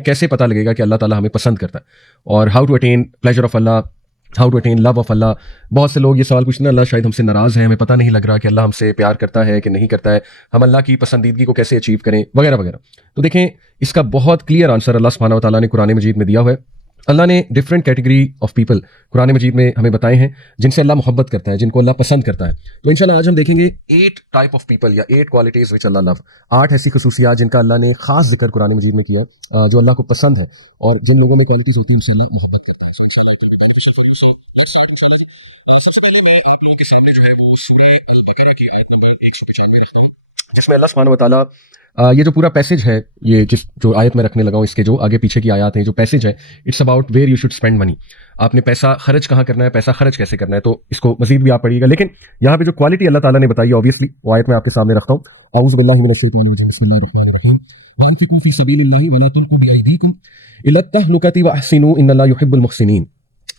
कैसे पता लगेगा कि अल्लाह ताला हमें पसंद करता है, और how to attain pleasure of Allah, how to attain love of Allah. बहुत से लोग ये सवाल पूछते हैं, अल्लाह शायद हमसे नाराज़ है, हमें पता नहीं लग रहा कि अल्लाह हमसे प्यार करता है कि नहीं करता है, हम अल्लाह की पसंदीदगी को कैसे अचीव करें, वगैरह वगैरह। तो देखें, इसका बहुत क्लियर आंसर अल्लाह सुब्हानहू व तआला ने कुरान मजीद में दिया हुआ है। अल्लाह ने different category of people Quran मजीद में हमें बताए हैं जिनसे अल्लाह मोहब्बत करता है, जिनको अल्लाह पसंद करता है। तो इंशाल्लाह आज हम देखेंगे 8 टाइप ऑफ पीपल या 8 क्वालिटीज विच अल्लाह लव, 8 ऐसी खसूसियात जिनका अल्लाह ने खास जिक्र कुरान मजीद में किया है, जो अल्लाह को पसंद है, और जिन लोगों में क्वालिटीज होती है उनसे अल्लाह मोहब्बत करता है। जिसमें अल्लाह सुब्हानहू व तआला ये जो पूरा पैसेज है, ये जो आयत में रखने लगा हूँ, इसके जो आगे पीछे की आयत है, जो पैसेज है, it's about where you should spend money. आपने पैसा खर्च कहाँ करना है, पैसा खर्च कैसे करना है, तो इसको मजीद भी आप पढ़िएगा। लेकिन यहाँ पे जो क्वालिटी अल्लाह ताला ने बताई है, ऑब्वियसली वो आयत में आपके सामने रखता हूँ। औज़ु बिल्लाहि मिनश शैतानिर रजीम, बिस्मिल्लाहिर्रहमानिर्रहीम, वअनफिकू फी सबीलिल्लाहि वला तुल्कू बिअयदीकुम इलत तहलुकति वअहसिनू इन्नल्लाहा युहिब्बुल मुहसिनीन,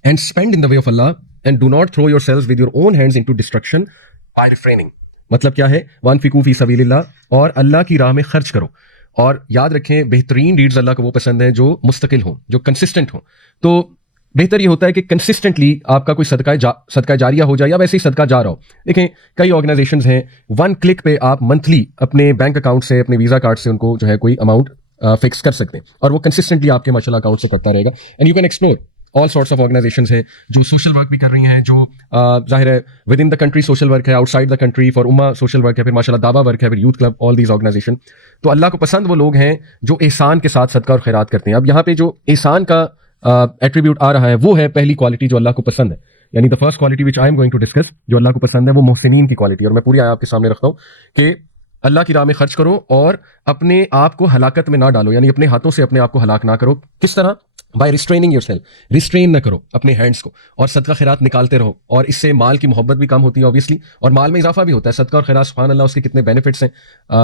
and spend in the way of Allah and do not throw yourselves with your own hands into destruction by refraining. मतलब क्या है, वअनफिकू फी सबीलिल्लाह, और अल्लाह की राह में खर्च करो। और याद रखें, बेहतरीन डीड्स अल्लाह को वो पसंद है जो मुस्तकिल हों, जो कंसिस्टेंट हों। तो बेहतर ये होता है कि कंसिस्टेंटली आपका कोई सदका जारिया हो जाए, या वैसे ही सदका जा रहा हो। देखें, कई ऑर्गेनाइजेशंस हैं, 1 क्लिक पे आप मंथली अपने बैंक अकाउंट से, अपने वीज़ा कार्ड से उनको जो है कोई अमाउंट फिक्स कर सकते हैं, और वो कंसिस्टेंटली आपके माशाल्लाह अकाउंट से कटता रहेगा। And you can explore all sorts of organisations है जो सोशल वर्क भी कर रही हैं, जो जाहिर है within the country social work है, आउटसाइड द कंट्री फॉर उम्मा सोशल वर्क है, फिर माशाल्लाह दावा वर्क है, फिर youth club, all these organisation. तो अल्लाह को पसंद वो लोग हैं जो एहसान के साथ सदका और खैरात करते हैं। अब यहाँ पे जो एहसान का एट्रीब्यूट आ रहा है, वो है पहली क्वालिटी जो अल्लाह को पसंद है, यानी the first quality which I am going to discuss, जो अल्लाह को पसंद है, वो मोहसिनीन की क्वालिटी। और मैं पूरी आयत आपके सामने रखता हूँ कि अल्लाह की राह में खर्च करो और अपने आप को हलाकत में ना डालो, यानी अपने हाथों से अपने आप को हलाक ना करो। किस तरह? बाय रिस्ट्रेनिंग योरसेल्फ, रिस्ट्रेन ना करो अपने हैंड्स को, और सदका खैरात निकालते रहो। और इससे माल की मोहब्बत भी कम होती है ऑब्वियसली, और माल में इजाफा भी होता है। सदका और खैरात सुभान अल्लाह उसके कितने बेनिफिट्स हैं,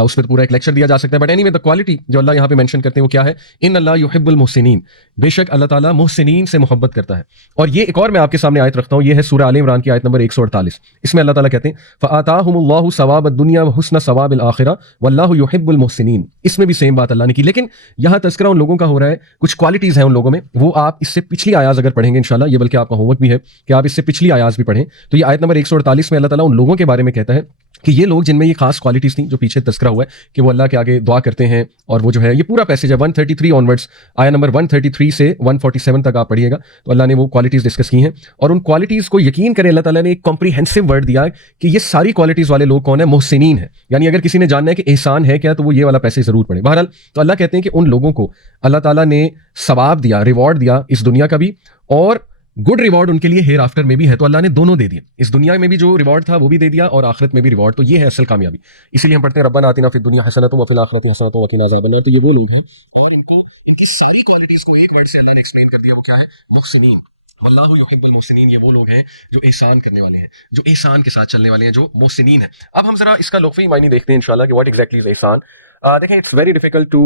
उस पर पूरा एक लेक्चर दिया जा सकता है। बट एनीवे, द क्वालिटी जो अल्लाह यहाँ पे मेंशन करते हैं वो क्या है? इन अल्लाह युहिब्बुल मुहसिनीन, बेशक अल्लाह ताला मुहसिनीन से मोहब्बत करता है। और ये एक और मैं आपके सामने आयत रखता हूँ, ये है सूरह आले इमरान की आयत नंबर 148। इसमें अल्लाह ताला कहते हैं फ़आताहुमुल्लाहु सवाबद दुनिया व हुस्न सवाबिल आखिरा वल्लाहु युहिब्बुल मुहसिनीन। इसमें भी सेम बात अल्लाह ने की, लेकिन यहाँ तज़किरा उन लोगों का हो रहा है, कुछ क्वालिटीज़ हैं उन लोगों में, वो आप इससे पिछली आयात अगर पढ़ेंगे इंशाल्लाह, ये बल्कि आपका होमवर्क भी है कि आप इससे पिछली आयात भी पढ़ें। तो ये आयत नंबर 148 में अल्लाह ताला उन लोगों के बारे में कहता है कि ये लोग जिनमें ये खास क्वालिटीज थी, जो पीछे तज़किरा हुआ है कि वो अल्लाह के आगे दुआ करते हैं, और वो जो है, ये पूरा पैसेज है 133 ऑनवर्ड्स, आया नंबर 133 से 147 तक आप पढ़िएगा, तो अल्लाह ने वो क्वालिटीज डिस्कस की हैं। और उन क्वालिटीज को यकीन करें, अल्लाह ताला ने एक कॉम्प्रीहेंसिव वर्ड दिया है कि ये सारी क्वालिटीज वाले लोग कौन है? मुहसिनीन है। यानी अगर किसी ने जानना है कि एहसान है क्या, तो वो ये वाला पैसे जरूर पढ़े। बहरहाल, तो अल्लाह कहते हैं कि उन लोगों को अल्लाह ताला ने सवाब दिया, रिवॉर्ड दिया इस दुनिया का भी, और गुड रिवॉर्ड उनके लिए हेयर आफ्टर में भी है। तो अल्लाह ने दोनों दे दिए, इस दुनिया में भी जो रिवॉर्ड था वो भी दे दिया, और आखिरत में भी रिवॉर्ड। तो ये है असल कामयाबी। इसीलिए हम पढ़ते हैं रब्बना आतिना फिद दुनिया हसनतुम व फिल आखिरति हसनतुम व क़िना अज़ाबन्नार। तो ये वो लोग हैं, और इनको इनकी सारी क्वालिटीज को एक वर्ड से अल्लाह ने एक्सप्लेन कर दिया, वो क्या है? मुहसिनीन। वल्लाहु युहिब्बुल मुहसिनीन, ये वो लोग हैं जो एहसान करने वाले हैं, जो एहसान के साथ चलने वाले हैं, जो मुहसिनीन है। अब हम जरा इसका लुग़वी मायने देखते हैं इंशाल्लाह कि व्हाट एग्जैक्टली इज एहसान। देखें, it's very difficult to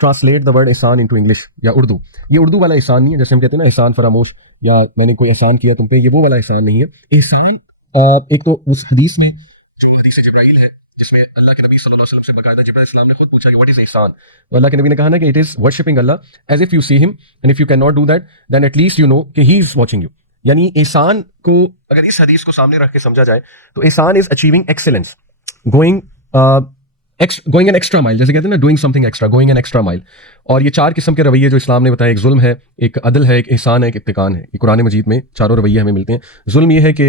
translate the word एहसान इनटू इंग्लिश या उर्दू। ये उर्दू वाला एहसान नहीं है, जैसे हम कहते हैं ना एहसान फरामोश, या मैंने कोई एहसान किया तुम पे, ये वो वाला एहसान नहीं है। एहसान एक तो उस हदीस में जो हदीस जिब्राइल है, जिसमें अल्लाह के नबी सल्लल्लाहु अलैहि वसल्लम से बाकायदा जिब्राइल इस्लाम ने खुद पूछा कि व्हाट इज एहसान, तो अल्लाह के नबी ने कहा ना कि इट इज वर्शिपिंग अल्लाह as if you see him, and if you can not do that then at least you know कि ही इज वाचिंग यू। यानी एहसान को अगर इस हदीस को सामने रख के समझा जाए तो एहसान is achieving excellence, going an extra mile, जैसे कहते हैं ना doing something extra, going an extra mile. और ये 4 किस्म के रवैये जो इस्लाम ने बताया, एक जुल्म है, एक अदल है, एक एहसान है, एक इत्तिकान है। ये कुरान मजीद में चारों रवैये हमें मिलते हैं। जुल्म ये है कि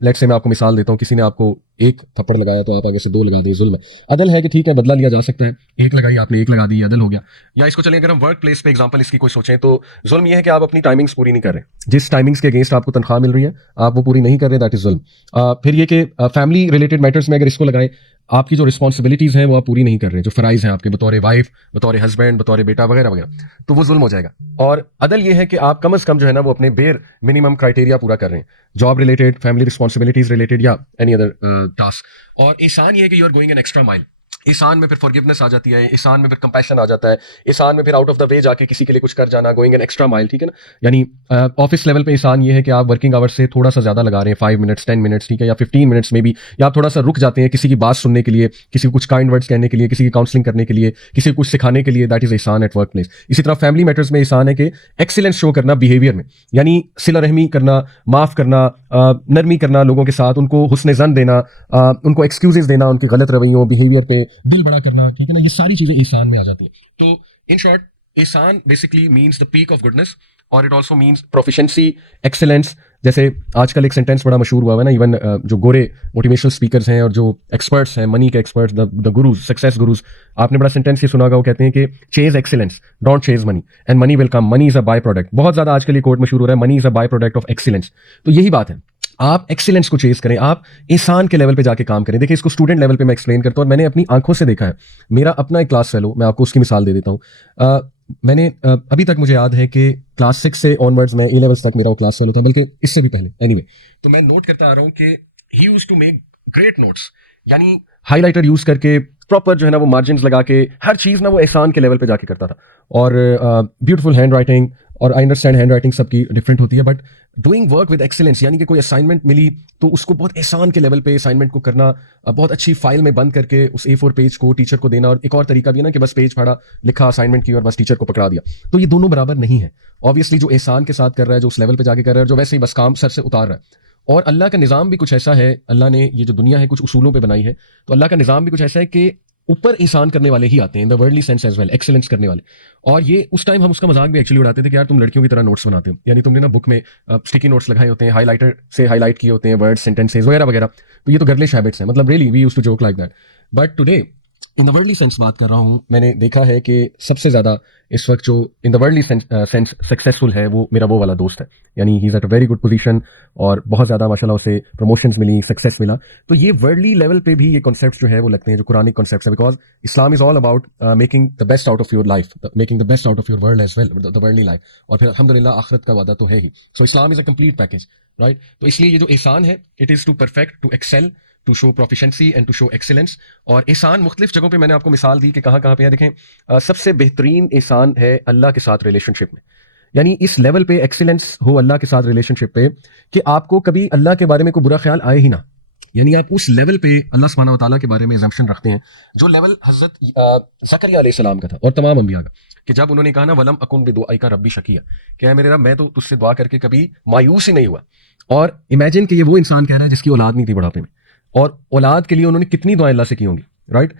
लेट से मैं आपको मिसाल देता हूँ, किसी ने आपको 1 थप्पड़ लगाया तो आप आगे से 2 लगा दिए, जुल्म है। अदल है कि ठीक है, बदला लिया जा सकता है, 1 लगाई आपने 1 लगा दी, अदल हो गया। या इसको चलिए अगर हम वर्क प्लेस पे एग्जांपल इसकी कोई सोचें, तो जुल्म ये है कि आप अपनी टाइमिंग्स पूरी नहीं कर रहे, जिस टाइमिंग्स के अगेंस्ट आपको तनख्वाह मिल रही है आप वो पूरी नहीं कर रहे, दैट इज जुल्म। फिर ये कि फैमिली रिलेटेड मैटर्स में अगर इसको लगाएं, आपकी जो रिस्पॉन्सिबिलिटीज़ हैं वो आप पूरी नहीं कर रहे, जो फ़राइज़ हैं आपके बतौर वाइफ, बतौर हस्बैंड, बतौर बेटा वगैरह वगैरह, तो वो जुल्म हो जाएगा। और अदल ये है कि आप कम अज़ कम जो है ना वो अपने बेर मिनिमम क्राइटेरिया पूरा कर रहे हैं, job related, family responsibilities related, या एनी अदर टास्क। और एहसान ये है कि you are going an extra mile, احسان میں پھر فارگیونیس آ جاتی ہے، احسان میں پھر کمپیشن آ جاتا ہے، احسان میں پھر آؤٹ آف دا وے جا کے کسی کے لیے کچھ کر جانا، گوئنگ این ایکسٹرا مائل، ٹھیک ہے نا. یعنی آفس لیول پہ احسان یہ ہے کہ آپ ورکنگ آورس سے تھوڑا سا زیادہ لگا رہے ہیں، 5 منٹس 10 منٹس، ٹھیک ہے، یا 15 منٹس میں بھی، یا آپ تھوڑا سا رک جاتے ہیں کسی کی بات سننے کے لیے، کسی کو کچھ کائنڈ ورڈس کہنے کے لیے، کسی کی کاؤنسلنگ کرنے کے لیے، کسی کو کچھ سکھانے کے لیے، دیٹ از احسان ایٹ ورک پلیس. اسی طرح فیملی میٹرز میں احسان ہے کہ ایکسیلنس شو کرنا بیہیویئر میں، یعنی صلہ رحمی کرنا، معاف کرنا، نرمی کرنا لوگوں کے ساتھ، ان کو حسن زن دینا، ان کو ایکسکیوزز دینا ان کے غلط رویوں بیہیویئر پہ، دل بڑا کرنا، ٹھیک ہے نا. یہ ساری چیزیں احسان میں آ جاتی ہیں. تو ان شارٹ احسان basically means the peak of goodness, اور it also means proficiency, excellence. جیسے آج کل ایک سینٹینس بڑا مشہور ہوا ہے نا، ایون جو گورے موٹیویشنل اسپیکرز ہیں اور جو ایکسپرٹس ہیں، منی کے ایکسپرٹس، دا گروز، سکسیس گروز، آپ نے بڑا سینٹینس یہ سنا ہوگا، وہ کہتے ہیں کہ چیز excellence, don't chase money, and money will come, money is a byproduct. بہت زیادہ آج کل یہ کوٹ مشہور ہو رہا ہے، منی is a by product of excellence. تو یہی بات ہے، آپ ایکسیلنس کو چیز کریں، آپ احسان کے لیول پہ جا کے کام کریں. دیکھیں اس کو اسٹوڈنٹ لیول پہ میں ایکسپلین کرتا ہوں، اور میں نے اپنی آنکھوں سے دیکھا ہے. میرا اپنا ایک کلاس فیلو، میں آپ کو اس کی مثال دے دیتا ہوں. میں نے ابھی تک مجھے یاد ہے کہ کلاس 6 سے آن ورڈز میں اے لیولس تک میرا وہ کلاس فیلو تھا، بلکہ اس سے بھی پہلے. اینی وے، تو میں نوٹ کرتا آ رہا ہوں کہ he used to make great notes, یعنی ہائی لائٹر یوز کر کے پراپر جو ہے نا وہ مارجنز لگا کے ہر چیز نا وہ احسان کے لیول پہ جا کے کرتا تھا. اور بیوٹیفل ہینڈ رائٹنگ، اور آئی انڈرسٹینڈ ہینڈ رائٹنگ سب کی ڈفرینٹ ہوتی ہے، but doing work with excellence, یعنی کہ کوئی اسائنمنٹ ملی تو اس کو بہت احسان کے لیول پہ اسائنمنٹ کو کرنا، بہت اچھی فائل میں بند کر کے اس A4 پیج کو ٹیچر کو دینا. اور ایک اور طریقہ بھی ہے نا کہ بس پیج پھاڑا، لکھا، اسائنمنٹ کی اور بس ٹیچر کو پکڑا دیا. تو یہ دونوں برابر نہیں ہے. آبویسلی جو احسان کے ساتھ کر رہا ہے، جو اس لیول پہ جا کے کر رہا ہے، جو ویسے ہی بس کام سر سے اتار رہا ہے. اور اللہ کا نظام بھی کچھ ایسا ہے، اللہ نے یہ جو دنیا ہے کچھ اصولوں پہ بنائی ہے، تو اللہ کا نظام بھی کچھ ایسا ہے کہ اوپر احسان کرنے والے ہی آتے ہیں، in the worldly sense as well, excellence کرنے والے. اور یہ اس ٹائم ہم اس کا مذاق بھی ایکچولی اڑاتے تھے کہ یار تم لڑکیوں کی طرح نوٹس بناتے ہو، یعنی تم نے نا بک میں اسٹکی نوٹس لگائے ہوتے ہیں، ہائی لائٹر سے ہائی لائٹ کیے ہوتے ہیں ورڈ، سینٹینسز وغیرہ وغیرہ. تو یہ تو گرلش ہیبٹس ہیں، مطلب really we use to joke like that. But today in the worldly sense بات کر رہا ہوں، میں نے دیکھا ہے کہ سب سے زیادہ اس وقت جو in the worldly sense successful ہے وہ میرا وہ والا دوست ہے. یعنی he is at a very good position, اور بہت زیادہ ماشاء اللہ اسے پروموشنز ملی، سکسیس ملا. تو یہ ورلڈلی لیول پہ بھی یہ کانسیپٹس جو ہے وہ لگتے ہیں جو قرآنک کانسیپٹس ہیں، بیکاز اسلام is all about making the best out of your life, making the best out of your world as well, the worldly life. اور پھر الحمدللہ آخرت کا وعدہ تو ہے ہی. سو اسلام is a complete package, right. تو اس لیے یہ جو احسان ہے، it is to perfect, to excel, to show proficiency and to show excellence. اور احسان مختلف جگہوں پہ میں نے آپ کو مثال دی کہ کہاں کہاں پہ ہے. دیکھیں سب سے بہترین احسان ہے اللہ کے ساتھ ریلیشن شپ میں، یعنی اس لیول پہ ایکسیلنس ہو اللہ کے ساتھ ریلیشن شپ پہ کہ آپ کو کبھی اللہ کے بارے میں کوئی برا خیال آئے ہی نہ. یعنی آپ اس لیول پہ اللہ سبحانہ و تعالیٰ کے بارے میں ایزمپشن رکھتے ہیں، جو لیول حضرت زکریا علیہ السلام کا تھا اور تمام انبیاء کا، کہ جب انہوں نے کہا نا وَلَمْ أَكُنْ بِدُعَائِكَ رَبِّ شَقِيًّا، کہ اے میرے رب میں تو تجھ سے دعا کر کے کبھی مایوس ہی نہیں ہوا. اور امیجن کہ یہ وہ انسان کہہ رہا ہے جس کی اولاد نہیں تھی بڑھاپے میں، اور اولاد کے لیے انہوں نے کتنی دعائیں اللہ سے کی ہوں گی، رائٹ.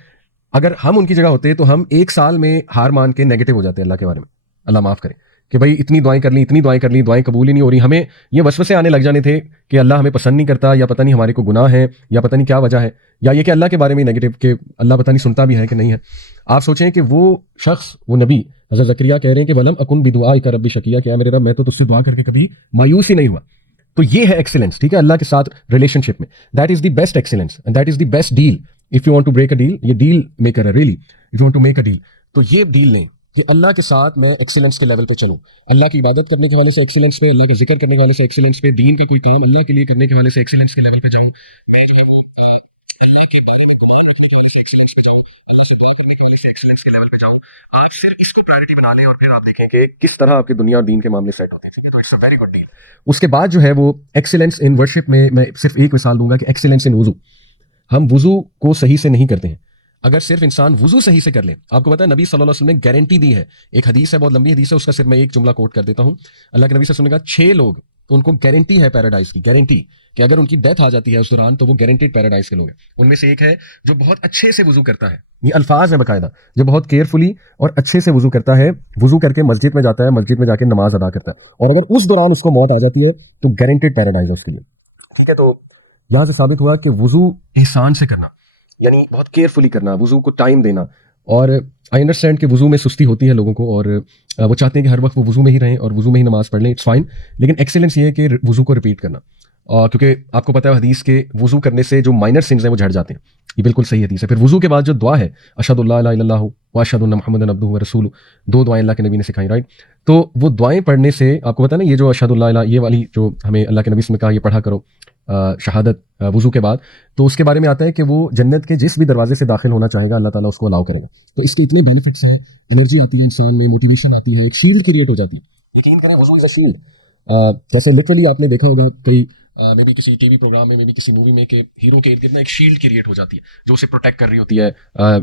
اگر ہم ان کی جگہ ہوتے تو ہم ایک سال میں ہار مان کے نیگیٹو ہو جاتے اللہ کے بارے میں، اللہ معاف کرے، کہ بھائی اتنی دعائیں کر لی، اتنی دعائیں کر لی، دعائیں قبول ہی نہیں ہو رہی. ہمیں یہ وسوسے آنے لگ جانے تھے کہ اللہ ہمیں پسند نہیں کرتا، یا پتہ نہیں ہمارے کو گناہ ہے، یا پتہ نہیں کیا وجہ ہے، یا یہ کہ اللہ کے بارے میں نیگیٹو کہ اللہ پتہ نہیں سنتا بھی ہے کہ نہیں ہے. آپ سوچیں کہ وہ شخص، وہ نبی حضرت زکریا کہہ رہے ہیں کہ وَلَمْ أَكُنْ بِدُعَائِكَ رَبِّ شَقِيًّا، کہ اے میرے رب میں تو تجھ سے دعا کر کے کبھی مایوس ہی نہیں ہوا. تو یہ ہے ایکسیلنس، ٹھیک ہے، اللہ کے ساتھ ریلیشن شپ میں. That is the best excellence and that is the best deal. If you want to break a deal, یہ ڈیل میکر ہے really. If you want to make a deal, تو یہ deal لیں کہ اللہ کے ساتھ میں ایکسیلنس کے لیول پہ چلوں، اللہ کی عبادت کرنے کے حوالے سے ایکسیلنس پہ، اللہ کا ذکر کرنے کے حوالے سے ایکسیلنس پہ، دین کا کوئی کام اللہ کے لیے کرنے کے حوالے سے ایکسیلنس کے لیول پہ جاؤں. میں جو ہے وہ اللہ کے بارے میں گمان رکھنے کے حوالے سے ایکسیلنس پہ جاؤں، اللہ سے دعا کرنے کے حوالے سے ایکسیلنس کے لیول پہ جاؤں. آپ صرف اس کو پرائرٹی بنا لیں اور پھر آپ دیکھیں کہ کس طرح آپ کی دنیا اور دین کے معاملے سیٹ ہوتے ہیں. ٹھیک ہے، تو it's a very good deal. اس کے بعد جو ہے وہ ایکسیلنس ان ورشپ میں صرف ایک مثال دوں گا کہ ایکسیلنس ان وضو. ہم وضو کو صحیح سے نہیں کرتے ہیں. اگر صرف انسان وضو صحیح سے کر لے، آپ کو پتا ہے نبی صلی اللہ علیہ وسلم نے گارنٹی دی ہے، ایک حدیث ہے، بہت لمبی حدیث ہے، اس کا صرف میں ایک جملہ کوٹ کر دیتا ہوں. اللہ کے نبی صلی اللہ علیہ وسلم نے کہا 6 لوگ ان کو گارنٹی ہے پیراڈائز کی، گارنٹی کہ اگر ان کی ڈیتھ آ جاتی ہے اس دوران تو وہ گارنٹیڈ پیراڈائز کے لوگ ہیں. ان میں سے ایک ہے جو بہت اچھے سے وضو کرتا ہے، یہ الفاظ ہیں باقاعدہ، جو بہت کیئرفلی اور اچھے سے وضو کرتا ہے، وضو کر کے مسجد میں جاتا ہے، مسجد میں جا کے نماز ادا کرتا ہے، اور اگر اس دوران اس کو موت آ جاتی ہے تو گارنٹیڈ پیراڈائز ہے اس کے لیے. ٹھیک ہے، تو یہاں سے ثابت ہوا کہ وضو احسان سے کرنا، یعنی بہت کیئرفلی کرنا، وضو کو ٹائم دینا. اور آئی انڈرسٹینڈ کہ وضو میں سستی ہوتی ہے لوگوں کو، اور وہ چاہتے ہیں کہ ہر وقت وہ وضو میں ہی رہیں اور وضو میں ہی نماز پڑھ لیں، اٹس فائن. لیکن ایکسیلنس یہ ہے کہ وضو کو ریپیٹ کرنا، کیونکہ آپ کو پتہ ہے حدیث کے وضو کرنے سے جو مائنر سنز ہیں وہ جھڑ جاتے ہیں، یہ بالکل صحیح حدیث ہے. پھر وضو کے بعد جو دعا ہے اشہد اللہ الہ الا اللہ و اشہد ان محمد عبدہ و رسولہ، 2 دعائیں اللہ کے نبی نے سکھائیں، رائٹ. تو وہ دعائیں پڑھنے سے آپ کو پتہ ہے نا، یہ جو اشہد اللہ الہ، یہ والی جو ہمیں اللہ کے نبی نے کہا یہ پڑھا کرو، शहादत वज़ू के बाद, तो उसके बारे में आता है कि वो जन्नत के जिस भी दरवाजे से दाखिल होना चाहेगा अल्लाह ताला उसको अलाउ करेगा। तो इसके इतने बेनिफिट्स हैं, एनर्जी आती है इंसान में, मोटिवेशन आती है, एक शील्ड क्रिएट हो जाती है। यकीन करें वज़ू इज़ अ शील्ड। जैसे लिटरली आपने देखा होगा कई मे बी किसी टीवी प्रोग्राम में, मे बी किसी मूवी में, कि हीरो के इर्द गिर्द ना एक शील्ड क्रिएट हो जाती है जो उसे प्रोटेक्ट कर रही होती है,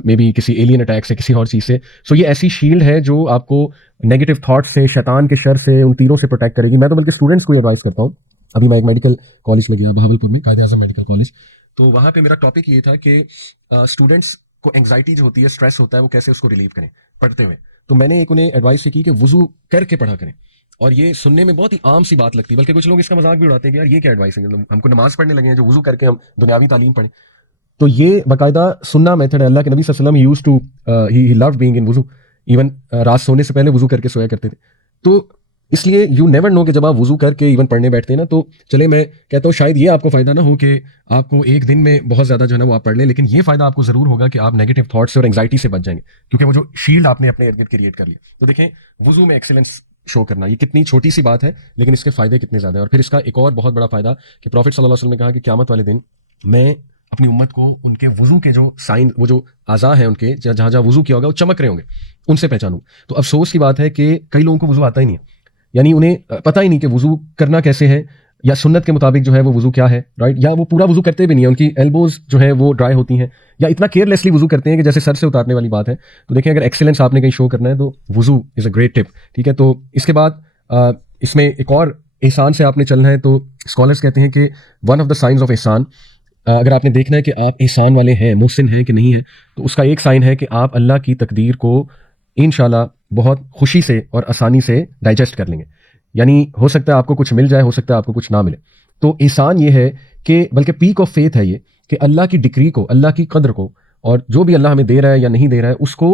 मे बी किसी एलियन अटैक से, किसी और चीज़ से। सो ये ऐसी शील्ड है जो आपको नेगेटिव थॉट से, शैतान के शर से, उन तीरों से प्रोटेक्ट करेगी। मैं तो बल्कि स्टूडेंट्स को एडवाइस करता हूँ। अभी मैं एक मेडिकल कॉलेज में गया बहावलपुर में, कायदे आज़म मेडिकल कॉलेज, तो वहाँ पे मेरा टॉपिक ये था कि स्टूडेंट्स को एंग्जाइटी जो होती है, स्ट्रेस होता है, वो कैसे उसको रिलीव करें पढ़ते हुए। तो मैंने एक उन्हें एडवाइस की कि वज़ू करके पढ़ा करें। और ये सुनने में बहुत ही आम सी बात लगती है, बल्कि कुछ लोग इसका मजाक भी उड़ाते हैं कि यार ये क्या एडवाइस है, हमको नमाज पढ़ने लगे हैं जो वज़ू करके हम दुनियावी तालीम पढ़ें। तो ये बाकायदा सुन्ना मेथड है। अल्लाह के नबी सल्लल्लाहु अलैहि वसल्लम used to he loved being in वज़ू, इवन रात सोने से पहले वज़ू करके सोया करते थे। तो इसलिए यू नेवर नो कि जब आप वज़ू करके इवन पढ़ने बैठते हैं ना, तो चले मैं कहता हूँ शायद ये आपको फ़ायदा ना हो कि आपको एक दिन में बहुत ज़्यादा जो है ना वो आप पढ़ लें, लेकिन ये फ़ायदा आपको ज़रूर होगा कि आप नेगेटिव थॉट्स से और एंग्जाइटी से बच जाएंगे, क्योंकि वो जो शील्ड आपने अपने इर्द गिर्द क्रिएट कर लिया। तो देखें वज़ू में एक्सीलेंस शो करना, ये कितनी छोटी सी बात है, लेकिन इसके फ़ायदे कितने ज़्यादा है। और फिर इसका एक और बहुत बड़ा फ़ायदा कि प्रॉफिट सल्लल्लाहु अलैहि वसल्लम ने कहा कि क़यामत वाले दिन मैं अपनी उम्मत को उनके वज़ू के जो साइन, वो जो आज़ा हैं उनके, जहाँ जहाँ वज़ू किया होगा वो चमक रहे होंगे, उनसे पहचानूँ। तो अफसोस की बात है कि कई लोगों को वज़ू आता ही नहीं है, यानी उन्हें पता ही नहीं कि वज़ू करना कैसे है, या सुन्नत के मुताबिक जो है वो वज़ू क्या है, राइट, या वो पूरा वज़ू करते भी नहीं है, उनकी एल्बोज जो है वो ड्राई होती हैं, या इतना केयरलेसली वज़ू करते हैं कि जैसे सर से उतारने वाली बात है। तो देखें अगर एक्सीलेंस आपने कहीं शो करना है तो वज़ू इज़ अ ग्रेट टिप, ठीक है। तो इसके बाद इसमें एक और एहसान से आपने चलना है। तो स्कॉलर्स कहते हैं कि one of the science of एहसान, अगर आपने देखना है कि आप एहसान वाले हैं, मुहसिन हैं कि नहीं है, तो उसका एक साइन है कि आप अल्लाह की तकदीर को इंशाल्लाह बहुत खुशी से और आसानी से डाइजेस्ट कर लेंगे। यानी हो सकता है आपको कुछ मिल जाए, हो सकता है आपको कुछ ना मिले। तो एहसान ये है कि बल्कि पीक ऑफ फेथ है ये, कि अल्लाह की डिक्री को, अल्लाह की कद्र को, और जो भी अल्लाह हमें दे रहा है या नहीं दे रहा है उसको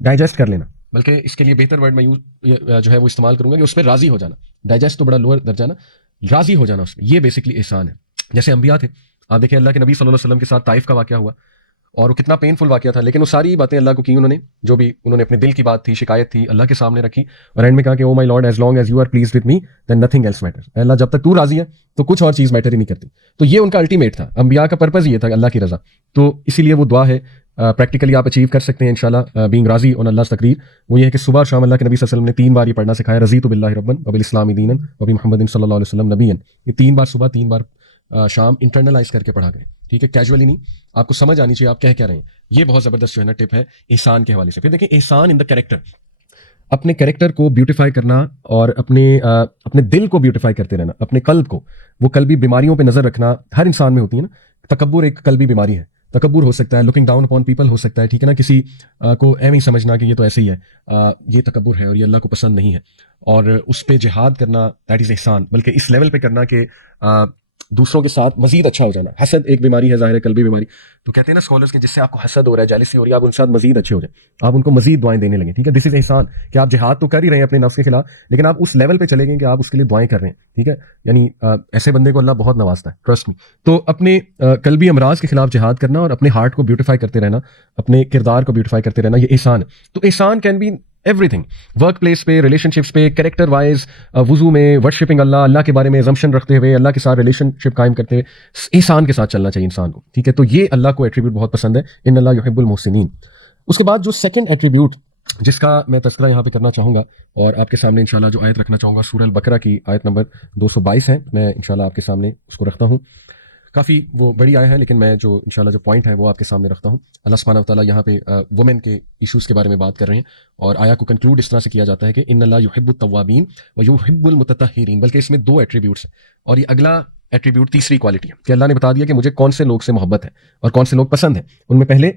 डाइजेस्ट कर लेना। बल्कि इसके लिए बेहतर वर्ड मैं जो है वो इस्तेमाल करूंगा कि उसमें राजी हो जाना। डाइजेस्ट तो बड़ा लोअर दर्जा ना, राजी हो जाना उसमें, ये बेसिकली एहसान है। जैसे अंबिया थे, आप देखें अल्लाह के नबी सल्लल्लाहु अलैहि वसल्लम के साथ ताइफ का वाक़या हुआ, और वो कितना पेनफुल वाक़या था, लेकिन वो सारी बातें अल्लाह को की उन्होंने, जो भी उन्होंने अपने दिल की बात थी, शिकायत थी, अल्लाह के सामने रखी, और एंड में कहा कि oh my lord, as long as you are pleased with me then nothing else matter. Allah जब तक तू राजी है तो कुछ और चीज़ मैटर ही नहीं करती। तो ये उनका अल्टीमेट था, अंबिया का पर्पज़ ये था अल्लाह की रज़ा। तो इसीलिए वो दुआ है, प्रैक्टिकली आप अचीव कर सकते हैं इंशाल्लाह, बीइंग राजी ऑन अल्लाह's तकदीर। वो ये है कि सुबह और शाम अल्लाह के नबी सल्लल्लाहु अलैहि वसल्लम ने 3 बार ये पढ़ना सिखाया, रज़ीतु बिल्लाहि रब्बन व बिल इस्लामी दीनन व बि मुहम्मदिन सल्लल्लाहु अलैहि वसल्लम नबिय्यन। ये 3 बार सुबह, 3 बार शाम इंटरनलाइज करके पढ़ा करें, ठीक है, कैजुअली नहीं, आपको समझ आनी चाहिए आप कह क्या रहे हैं। ये बहुत ज़बरदस्त जो है ना टिप है एहसान के हवाले से। फिर देखिए एहसान इन द कैरेक्टर, अपने कैरेक्टर को ब्यूटिफाई करना और अपने दिल को ब्यूटिफाई करते रहना, अपने कल्ब को, वो कल्बी बीमारियों पे नज़र रखना हर इंसान में होती है ना। तकब्बुर एक कल्बी बीमारी है, तकब्बुर हो सकता है, लुकिंग डाउन अपॉन पीपल हो सकता है, ठीक है ना, किसी को एम ही समझना कि ये तो ऐसे ही है, ये तकब्बुर है और ये अल्लाह को पसंद नहीं है, और उस पर जिहाद करना, दैट इज़ एहसान। बल्कि इस लेवल पे करना कि दूसरों के साथ मजीद अच्छा हो जाना। हसद एक बीमारी है, ज़ाहिर है, कल्बी बीमारी। तो कहते हैं ना स्कॉलर्स के, जिससे आपको हसद हो रहा है, जेलसी हो रही है, आप उनके साथ मजीद अच्छे हो जाए, आप उनको मजीद दुआएं देने लगे, ठीक है। दिस इज एहसान, कि आप जिहाद तो कर ही रहे हैं अपने नफ्स के खिलाफ, लेकिन आप उस लेवल पे चले गए कि आप उसके लिए दुआएं कर रहे हैं, ठीक है। यानी ऐसे बंदे को अल्लाह बहुत नवाजता है, ट्रस्ट मी। तो अपने कल्बी अमराज के खिलाफ जिहाद करना और अपने हार्ट को ब्यूटिफाई करते रहना, अपने किरदार को ब्यूटिफाई करते रहना, ये एहसान है। तो एहसान can be everything, work place पे, रिलेशनशिप्स पे, कैरेक्टर वाइज, वजू में वर्शिपिंग अल्लाह, अल्लाह के बारे में एजम्पशन रखते हुए, अल्लाह के साथ रिलेशनशिप कायम करते हुए एहसान के साथ चलना चाहिए इंसान को, ठीक है। तो ये अल्लाह को एट्रीब्यूट बहुत पसंद है, इन अल्लाह युहिब्बुल मुहसिनीन। उसके बाद जो सेकंड एट्रीब्यूट जिसका मैं तस्करा यहाँ पे करना चाहूँगा और आपके सामने इंशाल्लाह जो आयत रखना चाहूँगा, सूरह अल बकरा की आयत नंबर 222 है, मैं इंशाल्लाह आपके सामने उसको रखता हूँ। काफ़ी वो बड़ी आया है, लेकिन मैं जो इंशाल्लाह जो पॉइंट है वो आपके सामने रखता हूँ। अल्लाह सुब्हानहू व तआला यहाँ पे वुमेन के इश्यूज़ के बारे में बात कर रहे हैं, और आया को कंक्लूड इस तरह से किया जाता है कि इन्नल्लाह युहिब्बुत तव्वाबीन व युहिब्बुल मुतत्तहिरीन। बल्कि इसमें 2 एट्रीब्यूट्स हैं, और ये अगला एट्रीब्यूट तीसरी क्वालिटी है कि अल्लाह ने बता दिया कि मुझे कौन से लोग से मोहब्बत है और कौन से लोग पसंद है। उनमें पहले